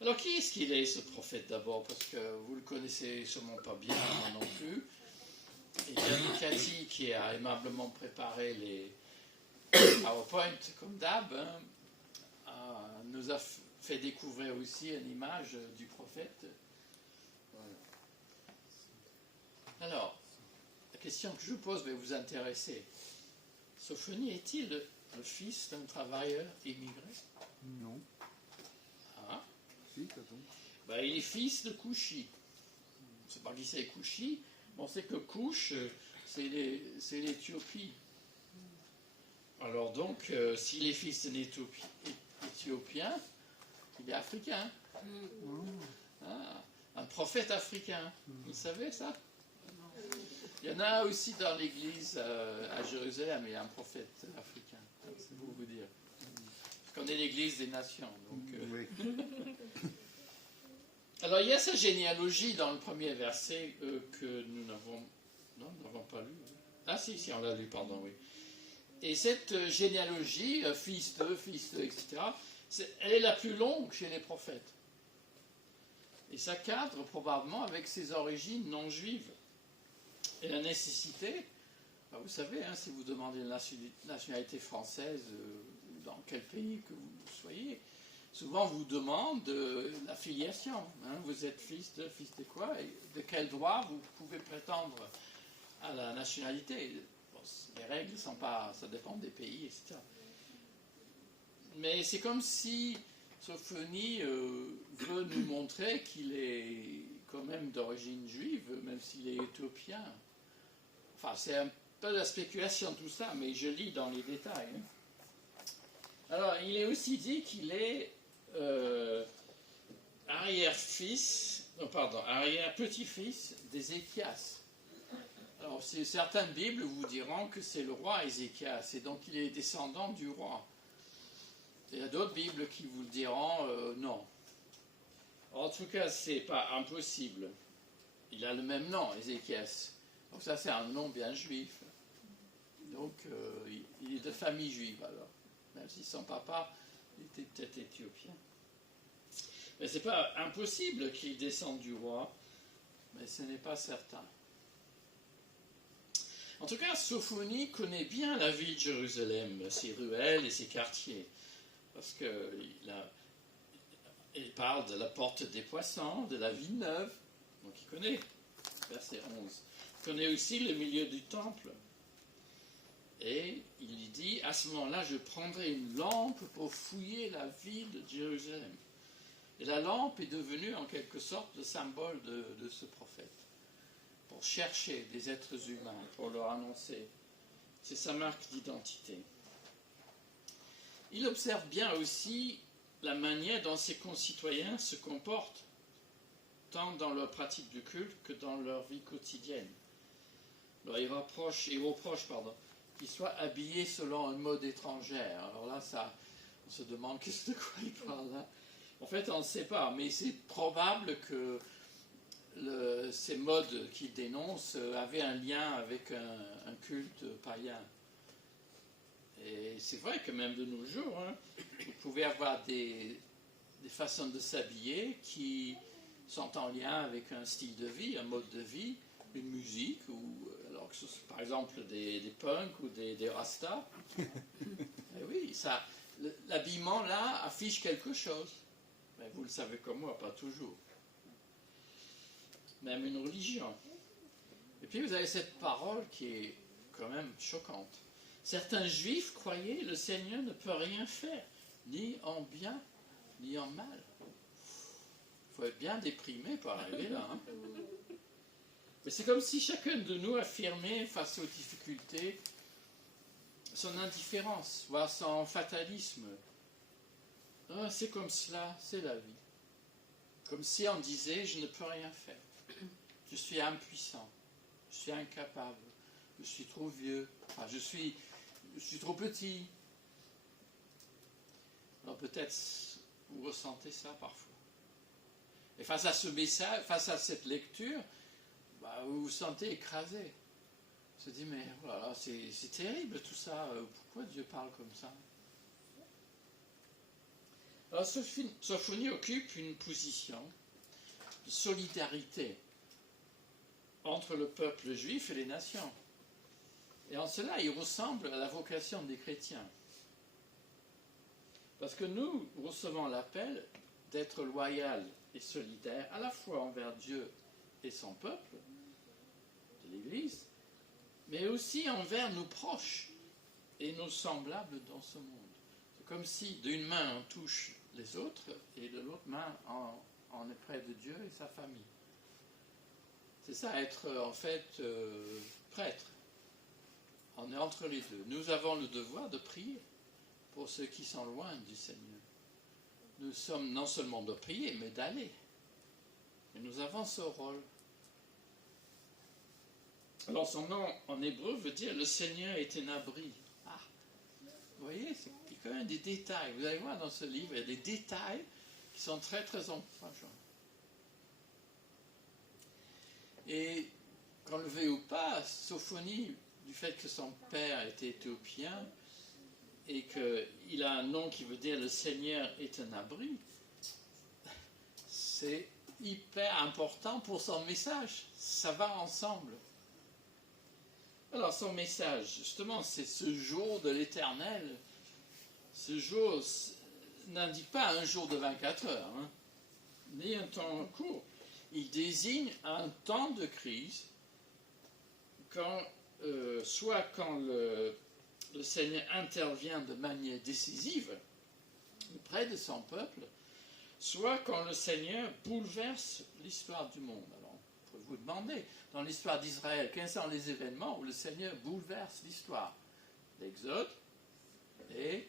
Alors qui est-ce qu'il est, ce prophète, d'abord? Parce que vous le connaissez sûrement pas bien, moi non plus. Et Cathy, qui a aimablement préparé les PowerPoint, comme d'hab, nous a fait découvrir aussi une image du prophète. Voilà. Alors, la question que je pose va vous intéresser. Sophonie est-il le fils d'un travailleur immigré? Non. Ah. Si, pardon. Il est fils de Couchi. On ne sait pas qui c'est Couchi, mais on sait que Couche, c'est l'Éthiopie. Alors donc, s'il est fils d'un Éthiopien, il est africain. Un prophète africain. Vous savez ça? Il y en a aussi dans l'église à Jérusalem, il y a un prophète africain. C'est pour vous dire. Parce qu'on est l'église des nations. Donc, Oui. Alors il y a sa généalogie dans le premier verset que nous n'avons pas lu. Ah si, on l'a lu, pardon, oui. Et cette généalogie, fils de, etc., elle est la plus longue chez les prophètes. Et ça cadre probablement avec ses origines non juives. Et la nécessité, vous savez, si vous demandez la nationalité française, dans quel pays que vous soyez, souvent on vous demande la filiation. Vous êtes fils de quoi? Et de quel droit vous pouvez prétendre à la nationalité? Bon, les règles ne sont pas, ça dépend des pays, etc. Mais c'est comme si Sophonie veut nous montrer qu'il est quand même d'origine juive, même s'il est éthiopien. Enfin, c'est un peu de la spéculation tout ça, mais je lis dans les détails. Alors, il est aussi dit qu'il est arrière-petit-fils d'Ézéchias. Alors, certaines Bibles vous diront que c'est le roi Ézéchias, et donc il est descendant du roi. Il y a d'autres Bibles qui vous le diront non. En tout cas, c'est pas impossible. Il a le même nom, Ézéchias. Donc ça, c'est un nom bien juif. Donc, il est de famille juive, alors. Même si son papa était peut-être éthiopien. Mais c'est pas impossible qu'il descende du roi, mais ce n'est pas certain. En tout cas, Sophonie connaît bien la ville de Jérusalem, ses ruelles et ses quartiers. Parce qu'il parle de la porte des poissons, de la ville neuve, donc il connaît, verset 11. Il connaît aussi le milieu du temple. Et il dit, à ce moment-là, je prendrai une lampe pour fouiller la ville de Jérusalem. Et la lampe est devenue en quelque sorte le symbole de ce prophète, pour chercher des êtres humains, pour leur annoncer. C'est sa marque d'identité. Il observe bien aussi la manière dont ses concitoyens se comportent, tant dans leur pratique du culte que dans leur vie quotidienne. Alors il reproche qu'ils soient habillés selon une mode étrangère. Alors là, on se demande de quoi il parle là. En fait, on ne sait pas, mais c'est probable que ces modes qu'il dénonce avaient un lien avec un culte païen. Et c'est vrai que même de nos jours, pouvez avoir des façons de s'habiller qui sont en lien avec un style de vie, un mode de vie, une musique, ou alors que ce soit, par exemple des punks ou des rastas. Et oui, l'habillement là affiche quelque chose. Mais vous le savez comme moi, pas toujours. Même une religion. Et puis vous avez cette parole qui est quand même choquante. Certains juifs croyaient le Seigneur ne peut rien faire, ni en bien, ni en mal. Il faut être bien déprimé pour arriver là. Hein. Mais c'est comme si chacun de nous affirmait face aux difficultés son indifférence, voire son fatalisme. Ah, c'est comme cela, c'est la vie. Comme si on disait, je ne peux rien faire. Je suis impuissant, je suis incapable, je suis trop vieux, enfin, je suis trop petit. Alors peut-être vous ressentez ça parfois. Et face à ce message, face à cette lecture, vous vous sentez écrasé. Vous vous dites, mais voilà, c'est terrible tout ça, pourquoi Dieu parle comme ça? Alors Sophonie occupe une position de solidarité entre le peuple juif et les nations. Et en cela, il ressemble à la vocation des chrétiens. Parce que nous recevons l'appel d'être loyal et solidaire à la fois envers Dieu et son peuple, de l'Église, mais aussi envers nos proches et nos semblables dans ce monde. C'est comme si d'une main on touche les autres et de l'autre main on est près de Dieu et sa famille. C'est ça, être en fait prêtre. On est entre les deux. Nous avons le devoir de prier pour ceux qui sont loin du Seigneur. Nous sommes non seulement de prier, mais d'aller. Et nous avons ce rôle. Alors son nom en hébreu veut dire le Seigneur est un abri. Ah, vous voyez, il y a quand même des détails. Vous allez voir dans ce livre, il y a des détails qui sont très très encourageants. Et qu'on le veuille ou pas, Sophonie, du fait que son père était éthiopien et qu'il a un nom qui veut dire le Seigneur est un abri, c'est hyper important pour son message. Ça va ensemble. Alors son message, justement, c'est ce jour de l'Éternel. Ce jour n'indique pas un jour de 24 heures, hein, ni un temps court. Il désigne un temps de crise, soit quand le Seigneur intervient de manière décisive auprès de son peuple, soit quand le Seigneur bouleverse l'histoire du monde. Alors, on peut vous demander, dans l'histoire d'Israël, quels sont les événements où le Seigneur bouleverse l'histoire? L'Exode et...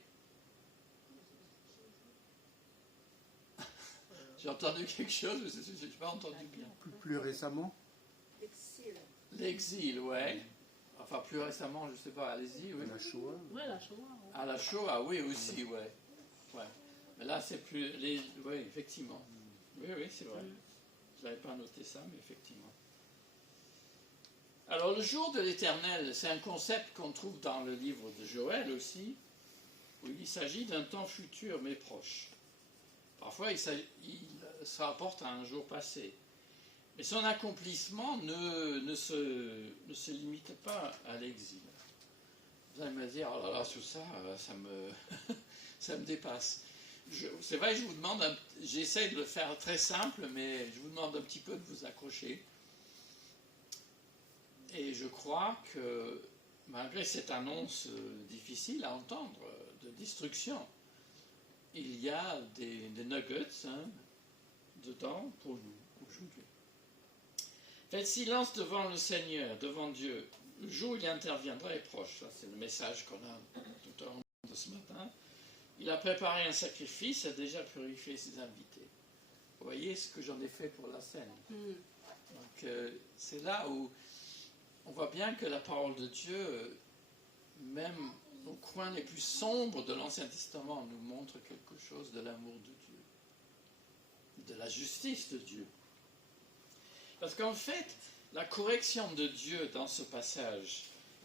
J'ai entendu quelque chose, mais je n'ai pas entendu bien. Plus récemment? L'exil. L'exil, ouais. Enfin, plus récemment, je ne sais pas, allez-y. Oui. La Shoah? Oui, la Shoah. Ouais. Ah, la Shoah, oui, aussi, ouais. Mais là, c'est plus... Oui, effectivement. Oui, c'est vrai. Je n'avais pas noté ça, mais effectivement. Alors, le jour de l'Éternel, c'est un concept qu'on trouve dans le livre de Joël aussi, où il s'agit d'un temps futur, mais proche. Parfois, il se rapporte à un jour passé. Mais son accomplissement ne se limite pas à l'exil. Vous allez me dire, oh là là, tout ça, ça me dépasse. C'est vrai, je vous demande, j'essaie de le faire très simple, mais je vous demande un petit peu de vous accrocher. Et je crois que, malgré cette annonce difficile à entendre, de destruction, il y a des nuggets dedans pour nous aujourd'hui. Faites silence devant le Seigneur, devant Dieu. Le jour où il interviendra est proche. Ça, c'est le message qu'on a tout au long de ce matin. Il a préparé un sacrifice, a déjà purifié ses invités. Vous voyez ce que j'en ai fait pour la scène. Donc, c'est là où on voit bien que la parole de Dieu, même au coin les plus sombres de l'Ancien Testament, nous montre quelque chose de l'amour de Dieu, de la justice de Dieu. Parce qu'en fait, la correction de Dieu dans ce passage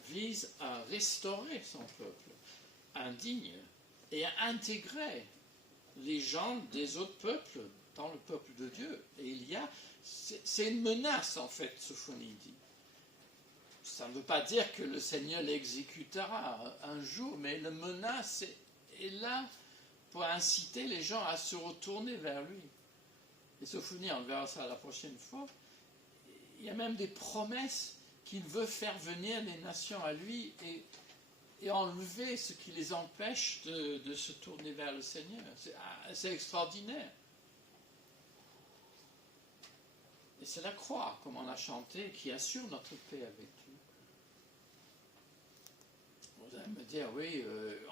vise à restaurer son peuple indigne et à intégrer les gens des autres peuples dans le peuple de Dieu. Et c'est une menace en fait, Sophonie dit. Ça ne veut pas dire que le Seigneur l'exécutera un jour, mais la menace est là pour inciter les gens à se retourner vers lui. Et Sophonie, on verra ça la prochaine fois, il y a même des promesses qu'il veut faire venir les nations à lui et enlever ce qui les empêche de se tourner vers le Seigneur. C'est extraordinaire. Et c'est la croix, comme on a chanté, qui assure notre paix avec Dieu. Vous allez me dire, oui,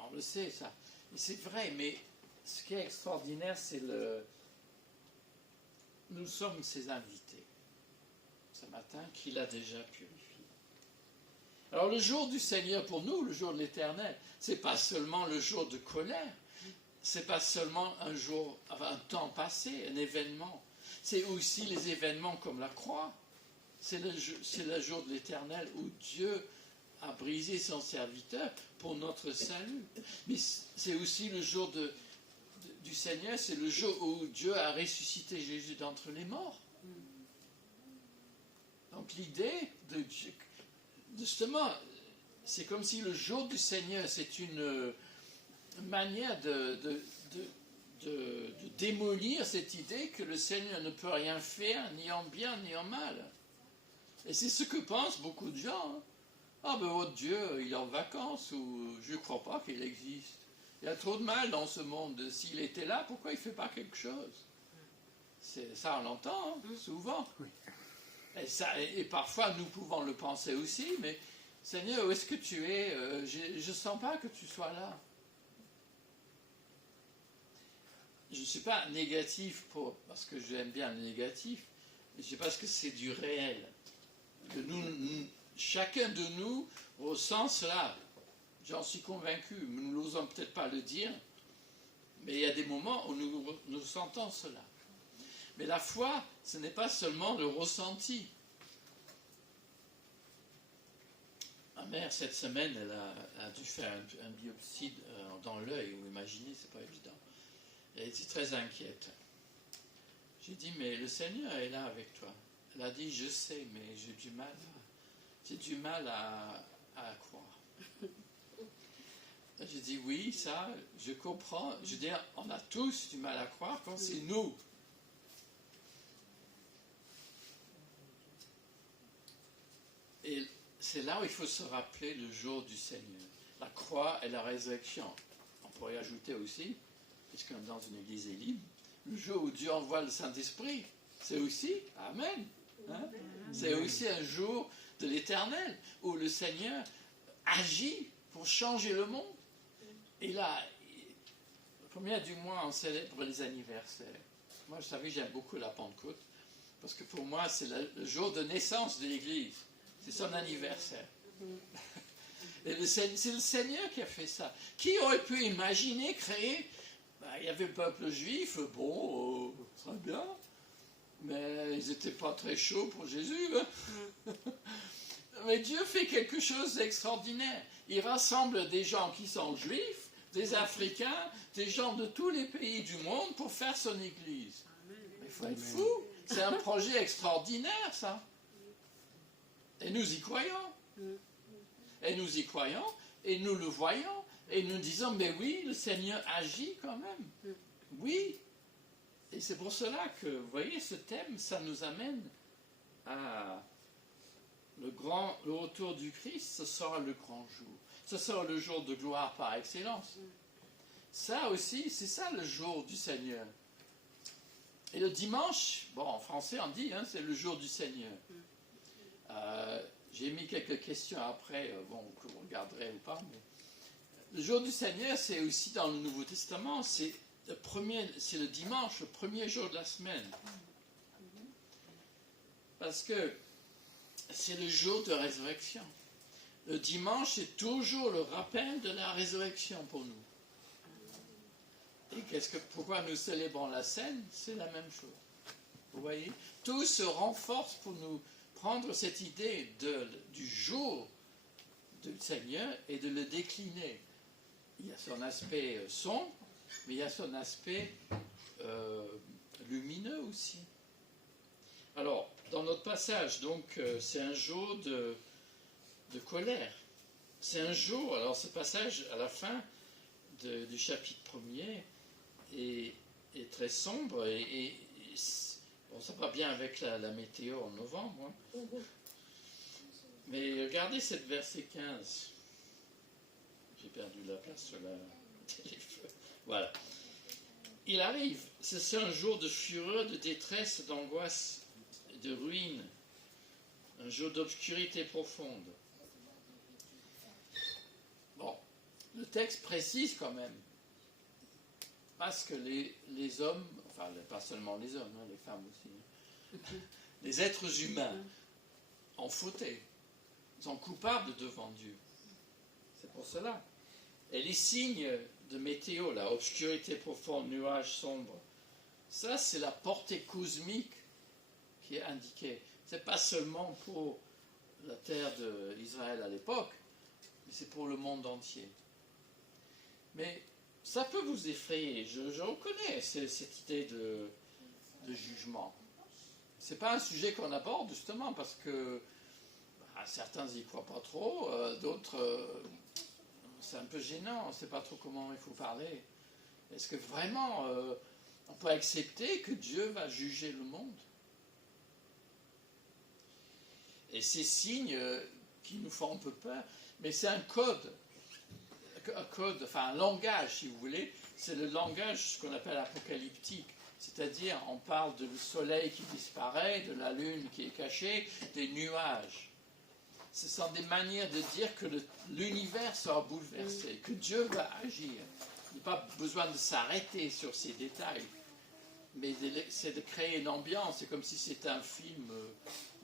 on le sait, ça. Et c'est vrai, mais ce qui est extraordinaire, c'est nous sommes ses invités, ce matin, qu'il a déjà purifié. Alors le jour du Seigneur pour nous, le jour de l'Éternel, c'est pas seulement le jour de colère, c'est pas seulement un temps passé, un événement, c'est aussi les événements comme la croix. C'est le jour de l'Éternel où Dieu a brisé son serviteur pour notre salut. Mais c'est aussi le jour du Seigneur, c'est le jour où Dieu a ressuscité Jésus d'entre les morts. Donc l'idée de Dieu, justement, c'est comme si le jour du Seigneur, c'est une manière de démolir cette idée que le Seigneur ne peut rien faire, ni en bien, ni en mal. Et c'est ce que pensent beaucoup de gens. Hein. Ah ben votre Dieu, il est en vacances, ou je ne crois pas qu'il existe. Il y a trop de mal dans ce monde. S'il était là, pourquoi il ne fait pas quelque chose? Ça, on l'entend, hein, souvent. Oui. Et parfois, nous pouvons le penser aussi, mais Seigneur, où est-ce que tu es? Je ne sens pas que tu sois là. Je ne suis pas négatif parce que j'aime bien le négatif, mais c'est parce que c'est du réel. Que chacun de nous ressent cela. J'en suis convaincu. Nous n'osons peut-être pas le dire, mais il y a des moments où nous sentons cela. Mais la foi, ce n'est pas seulement le ressenti. Ma mère, cette semaine, elle a dû faire un biopsie dans l'œil. Vous imaginez, c'est pas évident. Elle était très inquiète. J'ai dit, mais le Seigneur est là avec toi. Elle a dit, je sais, mais j'ai du mal à croire. J'ai dit, oui, ça, je comprends. Je veux dire, on a tous du mal à croire quand c'est nous. Et c'est là où il faut se rappeler le jour du Seigneur. La croix et la résurrection. On pourrait ajouter aussi, puisqu'on est dans une église élime, le jour où Dieu envoie le Saint-Esprit, c'est aussi, Amen, hein? C'est aussi un jour de l'Éternel, où le Seigneur agit pour changer le monde. Et là, le premier du mois, on célèbre les anniversaires. Moi, vous savez, j'aime beaucoup la Pentecôte, parce que pour moi, c'est le jour de naissance de l'Église. C'est son anniversaire. Et c'est le Seigneur qui a fait ça. Qui aurait pu imaginer créer... il y avait le peuple juif, bon, très bien, mais ils n'étaient pas très chauds pour Jésus. Hein. Mais Dieu fait quelque chose d'extraordinaire. Il rassemble des gens qui sont juifs, des Africains, des gens de tous les pays du monde pour faire son Église. Mais il faut être fou. C'est un projet extraordinaire, ça. Et nous y croyons. Et nous y croyons, et nous le voyons, et nous disons, mais oui, le Seigneur agit quand même. Oui. Et c'est pour cela que, vous voyez, ce thème, ça nous amène à le retour du Christ, ce sera le grand jour. Ce sera le jour de gloire par excellence. Ça aussi, c'est ça le jour du Seigneur. Et le dimanche, bon, en français on dit, hein, c'est le jour du Seigneur. J'ai mis quelques questions après, que vous regarderez ou pas. Mais le jour du Seigneur, c'est aussi dans le Nouveau Testament, c'est le dimanche, le premier jour de la semaine. Parce que c'est le jour de résurrection. Le dimanche, c'est toujours le rappel de la résurrection pour nous. Et pourquoi nous célébrons la scène? C'est la même chose. Vous voyez? Tout se renforce pour nous prendre cette idée du jour du Seigneur et de le décliner. Il y a son aspect sombre, mais il y a son aspect lumineux aussi. Alors, dans notre passage, donc, c'est un jour de colère. C'est un jour, alors ce passage à la fin du chapitre 1er est très sombre et bon, ça va bien avec la météo en novembre. Hein. Mais regardez cette verset 15. J'ai perdu la place sur la téléphone. Voilà. Il arrive, c'est un jour de fureur, de détresse, d'angoisse, de ruine. Un jour d'obscurité profonde. Bon, le texte précise quand même. Parce que les hommes, enfin pas seulement les hommes, hein, les femmes aussi, les êtres humains ont fauté, sont coupables devant Dieu. C'est pour cela. Et les signes de météo, la obscurité profonde, nuages sombres, ça c'est la portée cosmique qui est indiquée. Ce n'est pas seulement pour la terre d'Israël à l'époque, mais c'est pour le monde entier. Mais ça peut vous effrayer, je reconnais cette idée de jugement. Ce n'est pas un sujet qu'on aborde justement parce que certains n'y croient pas trop, d'autres c'est un peu gênant, on ne sait pas trop comment il faut parler. Est-ce que vraiment on peut accepter que Dieu va juger le monde? Et ces signes qui nous font un peu peur, mais c'est un code, enfin un langage si vous voulez, c'est le langage ce qu'on appelle apocalyptique, c'est-à-dire on parle du soleil qui disparaît, de la lune qui est cachée, des nuages. Ce sont des manières de dire que l'univers sera bouleversé, que Dieu va agir. Il n'y a pas besoin de s'arrêter sur ces détails, mais c'est de créer une ambiance, c'est comme si c'était un film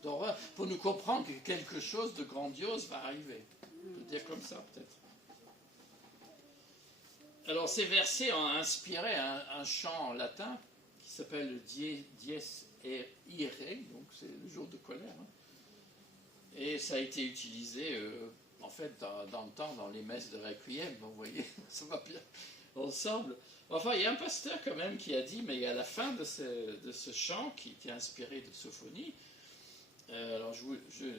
d'horreur, pour nous comprendre que quelque chose de grandiose va arriver. On peut dire comme ça peut-être. Alors ces versets ont inspiré un chant en latin qui s'appelle le Dies Irae, donc c'est le jour de colère. Hein. Et ça a été utilisé en fait dans le temps dans les messes de Requiem, vous voyez, ça va bien ensemble. Enfin, il y a un pasteur quand même qui a dit, mais à la fin de ce chant qui était inspiré de Sophonie, alors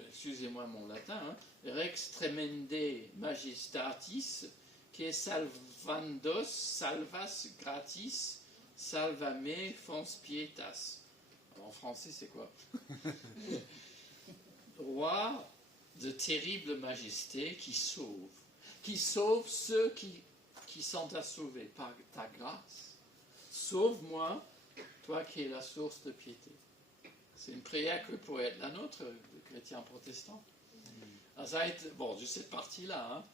excusez-moi mon latin, hein, Rex tremende majestatis, que salvandos salvas gratis, salvame fons pietas. Alors, en français, c'est quoi? Roi de terrible majesté qui sauve ceux qui sont à sauver par ta grâce. Sauve-moi, toi qui es la source de piété. C'est une prière que pourrait être la nôtre, de chrétiens protestants. Alors ça a été, bon, de cette partie-là, hein,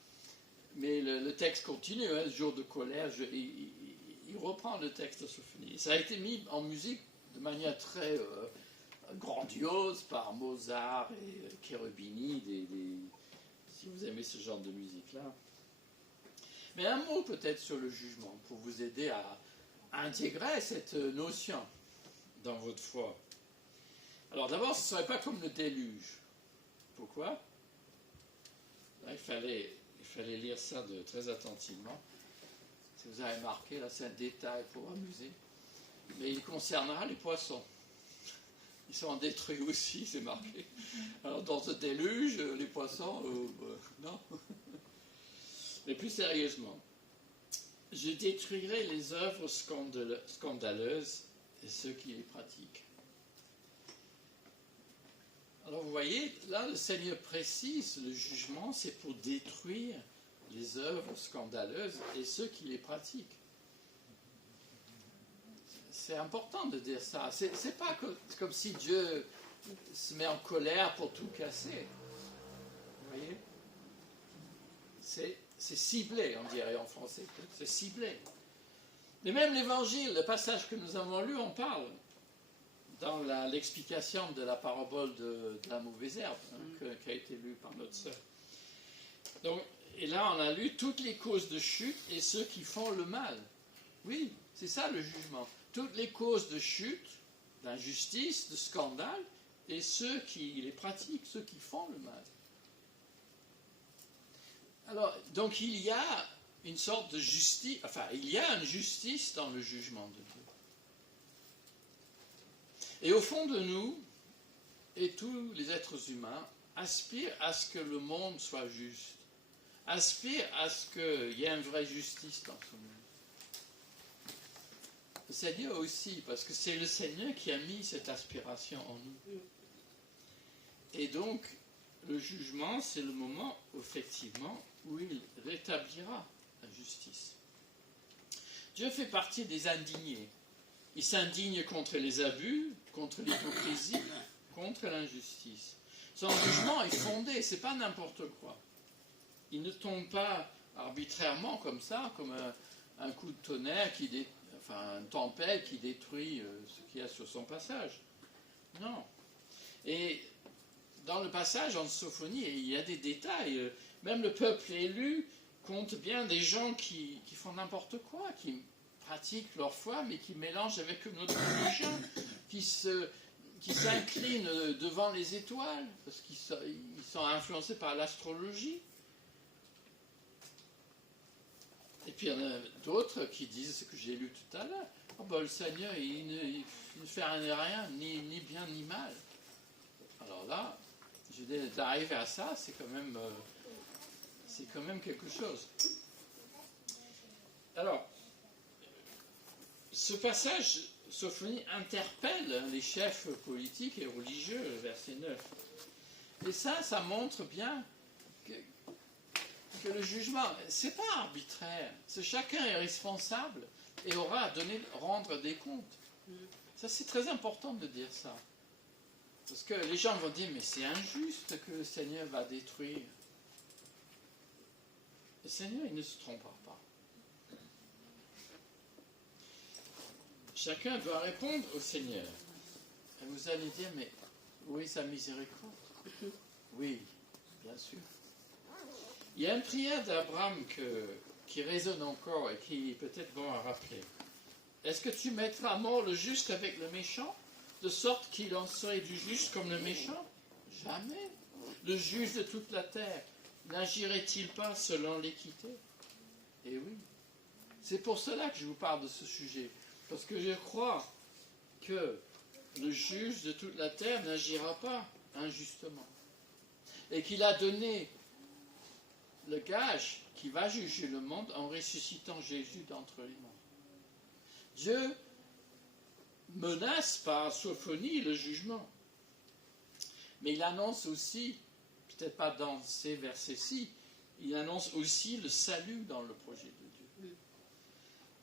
mais le texte continue, hein, le jour de colère, il reprend le texte de Sophonie. Ça a été mis en musique de manière très grandiose par Mozart et Cherubini, si vous aimez ce genre de musique-là. Mais un mot peut-être sur le jugement, pour vous aider à intégrer cette notion dans votre foi. Alors d'abord, ce ne serait pas comme le déluge. Pourquoi? Là, il fallait lire ça très attentivement. Si vous avez remarqué, là c'est un détail pour amuser. Mais il concernera les poissons. Ils sont détruits aussi, c'est marqué. Alors dans ce déluge, les poissons, non. Mais plus sérieusement, je détruirai les œuvres scandaleuses et ceux qui les pratiquent. Alors vous voyez, là le Seigneur précise, le jugement c'est pour détruire les œuvres scandaleuses et ceux qui les pratiquent. C'est important de dire ça. C'est pas comme si Dieu se met en colère pour tout casser. Vous voyez? C'est ciblé, on dirait en français. C'est ciblé. Mais même l'Évangile, le passage que nous avons lu, on parle dans l'explication de la parabole de la mauvaise herbe, hein, qui a été lue par notre sœur. Donc, et là, on a lu toutes les causes de chute et ceux qui font le mal. Oui, c'est ça le jugement. Toutes les causes de chute, d'injustice, de scandale, et ceux qui les pratiquent, ceux qui font le mal. Alors, donc il y a une sorte de justice, enfin, il y a une justice dans le jugement de Dieu. Et au fond de nous, et tous les êtres humains aspirent à ce que le monde soit juste, aspirent à ce qu'il y ait une vraie justice dans ce monde. Le Seigneur aussi, parce que c'est le Seigneur qui a mis cette aspiration en nous. Et donc, le jugement, c'est le moment, effectivement, où il rétablira la justice. Dieu fait partie des indignés. Il s'indigne contre les abus, contre l'hypocrisie, contre l'injustice. Son jugement est fondé, c'est pas n'importe quoi. Il ne tombe pas arbitrairement comme ça, comme un coup de tonnerre, une tempête qui détruit ce qu'il y a sur son passage. Non. Et dans le passage en Sophonie, il y a des détails. Même le peuple élu compte bien des gens qui font n'importe quoi, qui pratiquent leur foi, mais qui mélangent avec notre religion, qui s'inclinent devant les étoiles, parce qu'ils sont influencés par l'astrologie. Et puis il y en a d'autres qui disent ce que j'ai lu tout à l'heure. Oh ben, le Seigneur, il ne fait rien, ni bien ni mal. Alors là, je dis, d'arriver à ça, c'est quand même quelque chose. Alors, ce passage, Sophonie, interpelle les chefs politiques et religieux, verset 9. Et ça montre bien que le jugement, c'est pas arbitraire. Chacun est responsable et aura à rendre des comptes. Ça, c'est très important de dire ça. Parce que les gens vont dire, mais c'est injuste que le Seigneur va détruire. Le Seigneur, il ne se trompera pas. Chacun doit répondre au Seigneur. Et vous allez dire, mais où est sa miséricorde? Oui, bien sûr. Il y a une prière d'Abraham qui résonne encore et qui est peut-être bon à rappeler. Est-ce que tu mettras à mort le juste avec le méchant, de sorte qu'il en serait du juste comme le méchant? Jamais. Le juge de toute la terre n'agirait-il pas selon l'équité? Eh oui. C'est pour cela que je vous parle de ce sujet. Parce que je crois que le juge de toute la terre n'agira pas injustement. Et qu'il a donné le gage qui va juger le monde en ressuscitant Jésus d'entre les morts. Dieu menace par Sophonie le jugement. Mais il annonce aussi, peut-être pas dans ces versets-ci, il annonce aussi le salut dans le projet de Dieu.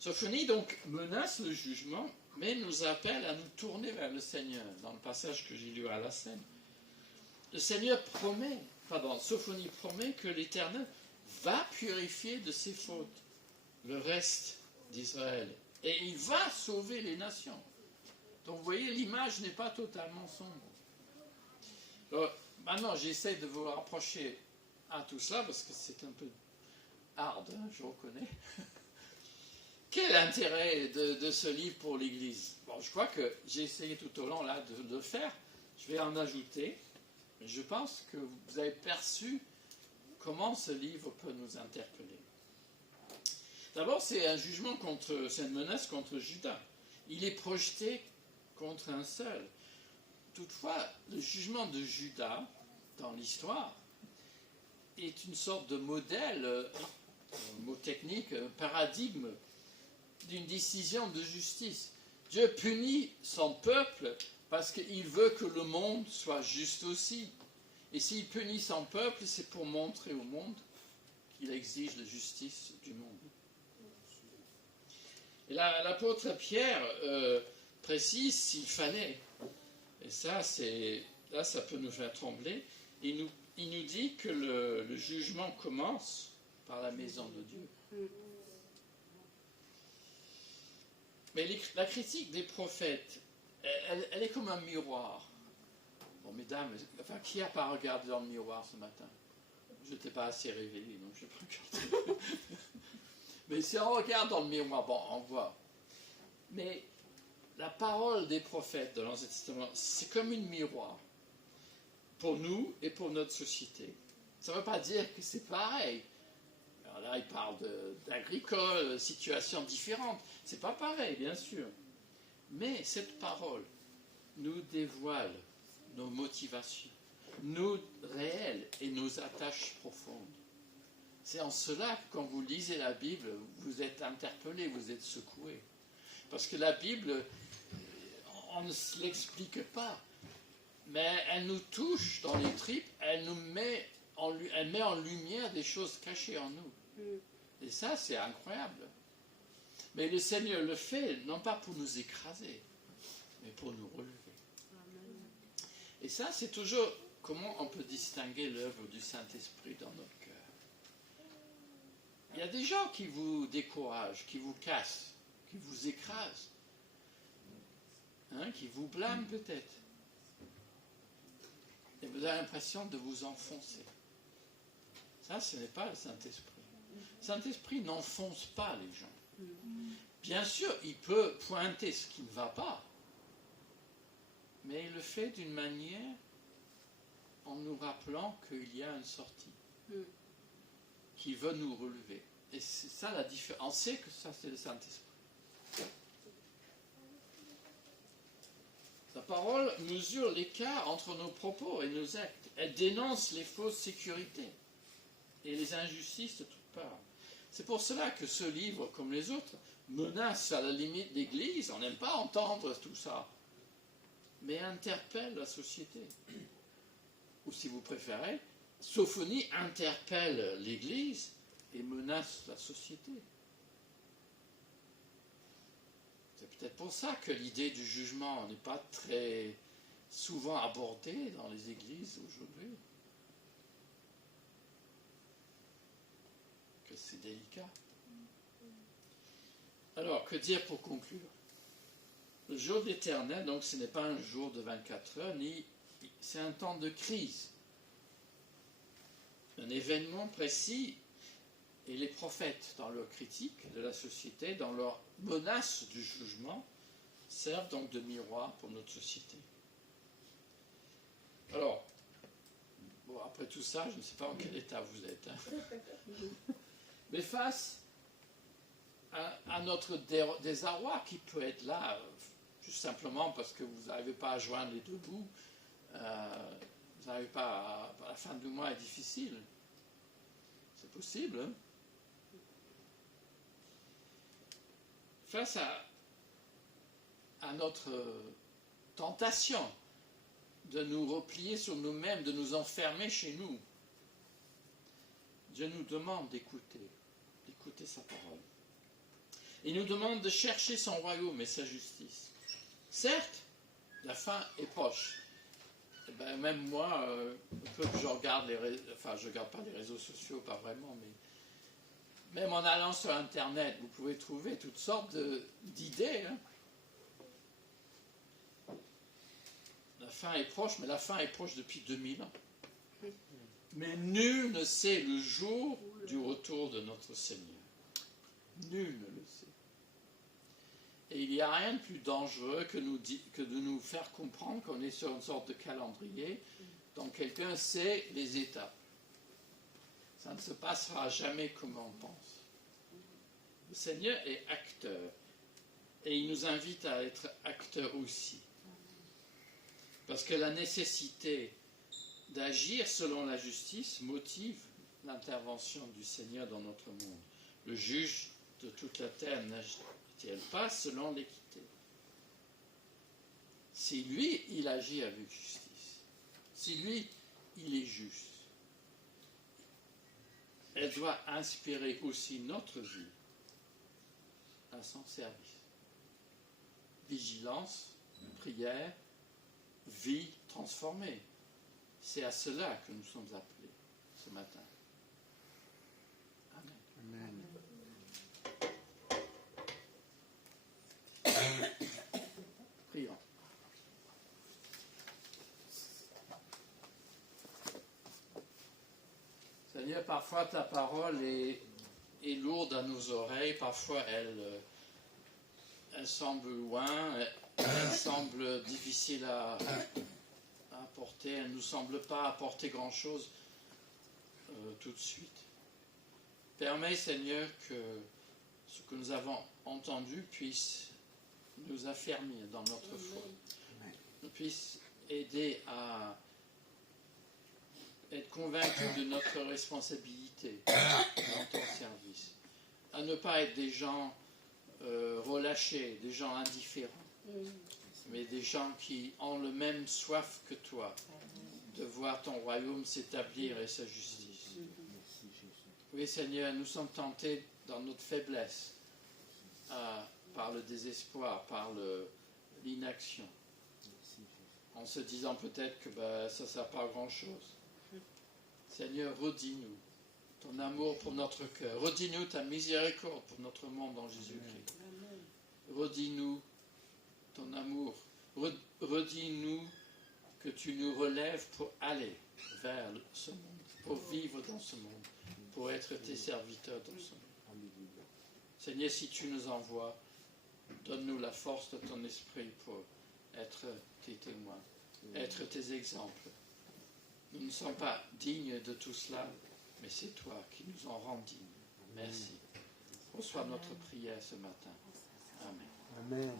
Sophonie donc menace le jugement, mais nous appelle à nous tourner vers le Seigneur, dans le passage que j'ai lu à la scène. Le Seigneur Sophonie promet que l'Éternel va purifier de ses fautes le reste d'Israël. Et il va sauver les nations. Donc vous voyez, l'image n'est pas totalement sombre. Alors, maintenant, j'essaie de vous rapprocher à tout cela, parce que c'est un peu hard, je reconnais. Quel est l'intérêt de ce livre pour l'Église? Bon, je crois que j'ai essayé tout au long là de le faire. Je vais en ajouter. Mais je pense que vous avez perçu comment ce livre peut nous interpeller. D'abord, c'est une menace contre Juda. Il est projeté contre un seul. Toutefois, le jugement de Juda, dans l'histoire, est une sorte de modèle, mot technique, paradigme d'une décision de justice. Dieu punit son peuple parce qu'il veut que le monde soit juste aussi. Et s'il punit son peuple, c'est pour montrer au monde qu'il exige la justice du monde. Et l'apôtre Pierre précise s'il fallait. Et ça peut nous faire trembler. Il nous dit que le jugement commence par la maison de Dieu. Mais la critique des prophètes, elle est comme un miroir. Bon, mesdames, qui n'a pas regardé dans le miroir ce matin? Je n'étais pas assez réveillé, donc je n'ai pas regardé. Mais si on regarde dans le miroir, bon, on voit. Mais la parole des prophètes de l'Ancien Testament, c'est comme une miroir pour nous et pour notre société. Ça ne veut pas dire que c'est pareil. Là, il parle d'agricole, situations différentes. C'est pas pareil, bien sûr. Mais cette parole nous dévoile nos motivations, nos réels et nos attaches profondes. C'est en cela que quand vous lisez la Bible, vous êtes interpellé, vous êtes secoué. Parce que la Bible, on ne se l'explique pas, mais elle nous touche dans les tripes, elle met en lumière des choses cachées en nous. Et ça, c'est incroyable. Mais le Seigneur le fait, non pas pour nous écraser, mais pour nous relever. Et ça, c'est toujours comment on peut distinguer l'œuvre du Saint-Esprit dans notre cœur. Il y a des gens qui vous découragent, qui vous cassent, qui vous écrasent, qui vous blâment peut-être. Et vous avez l'impression de vous enfoncer. Ça, ce n'est pas le Saint-Esprit. Le Saint-Esprit n'enfonce pas les gens. Bien sûr, il peut pointer ce qui ne va pas, mais il le fait d'une manière en nous rappelant qu'il y a une sortie, qui veut nous relever. Et c'est ça la différence. On sait que ça, c'est le Saint-Esprit. La parole mesure l'écart entre nos propos et nos actes. Elle dénonce les fausses sécurités et les injustices de toutes parts. C'est pour cela que ce livre, comme les autres, menace à la limite l'Église. On n'aime pas entendre tout ça, mais interpelle la société. Ou si vous préférez, Sophonie interpelle l'Église et menace la société. C'est peut-être pour ça que l'idée du jugement n'est pas très souvent abordée dans les églises aujourd'hui. Que c'est délicat. Alors, que dire pour conclure? Le jour de l'Éternel, donc, ce n'est pas un jour de 24 heures, c'est un temps de crise. Un événement précis, et les prophètes, dans leur critique de la société, dans leur menace du jugement, servent donc de miroir pour notre société. Alors, bon, après tout ça, je ne sais pas en quel état vous êtes. Mais face à notre désarroi qui peut être là, juste simplement parce que vous n'arrivez pas à joindre les deux bouts, vous n'arrivez pas la fin du mois est difficile. C'est possible, hein? Face à notre tentation de nous replier sur nous-mêmes, de nous enfermer chez nous, Dieu nous demande d'écouter sa parole. Il nous demande de chercher son royaume et sa justice. Certes, la fin est proche. Et ben, même moi, peu que je regarde je regarde pas les réseaux sociaux, pas vraiment, mais même en allant sur Internet, vous pouvez trouver toutes sortes d'idées. La fin est proche, mais la fin est proche depuis 2000 ans. Mais nul ne sait le jour du retour de notre Seigneur. Nul ne le sait. Et il n'y a rien de plus dangereux que de nous faire comprendre qu'on est sur une sorte de calendrier dont quelqu'un sait les étapes. Ça ne se passera jamais comme on pense. Le Seigneur est acteur et il nous invite à être acteurs aussi. Parce que la nécessité d'agir selon la justice motive l'intervention du Seigneur dans notre monde. Le juge de toute la terre n'agit-il pas selon l'équité? Si lui, il agit avec justice, si lui, il est juste, elle doit inspirer aussi notre vie à son service. Vigilance, prière, vie transformée. C'est à cela que nous sommes appelés ce matin. Amen. Amen. Prions. Seigneur, parfois ta parole est lourde à nos oreilles, parfois elle semble loin, elle semble difficile à apporter, elle ne nous semble pas apporter grand-chose tout de suite. Permets, Seigneur, que ce que nous avons entendu puisse nous affermir dans notre foi, nous puisse aider à être convaincus de notre responsabilité dans ton service, à ne pas être des gens relâchés, des gens indifférents, mais des gens qui ont le même soif que toi de voir ton royaume s'établir et sa justice. Oui, Seigneur, nous sommes tentés dans notre faiblesse, par le désespoir, par l'inaction, en se disant peut-être que ça ne sert pas à grand-chose. Seigneur, redis-nous ton amour pour notre cœur, redis-nous ta miséricorde pour notre monde en Jésus-Christ. Redis-nous ton amour, redis-nous que tu nous relèves pour aller vers ce monde, pour vivre dans ce monde, pour être tes serviteurs dans ce monde. Seigneur, si tu nous envoies, donne-nous la force de ton esprit pour être tes témoins, être tes exemples. Nous ne sommes pas dignes de tout cela, mais c'est toi qui nous en rends dignes. Merci. Reçois notre prière ce matin. Amen. Amen.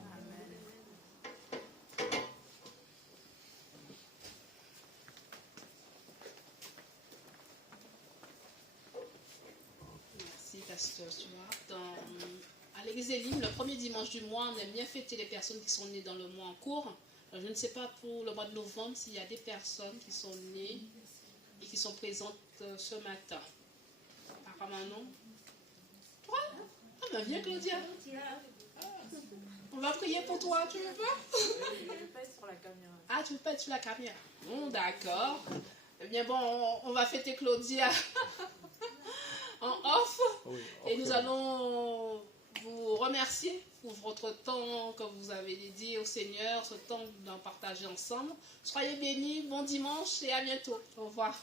Merci, Pasteur Stuart. À l'église des Limes, le premier dimanche du mois, on aime bien fêter les personnes qui sont nées dans le mois en cours. Alors, je ne sais pas pour le mois de novembre s'il y a des personnes qui sont nées et qui sont présentes ce matin. Apparemment, non. Toi? Ah ben viens, Claudia. On va prier pour toi, tu veux pas? Je vais pas être sur la caméra. Ah, tu veux pas être sur la caméra? Bon, d'accord. Eh bien, bon, on va fêter Claudia en off. Oui, Et nous allons vous remercier pour votre temps que vous avez dédié au Seigneur, ce temps d'en partager ensemble. Soyez bénis, bon dimanche et à bientôt. Au revoir.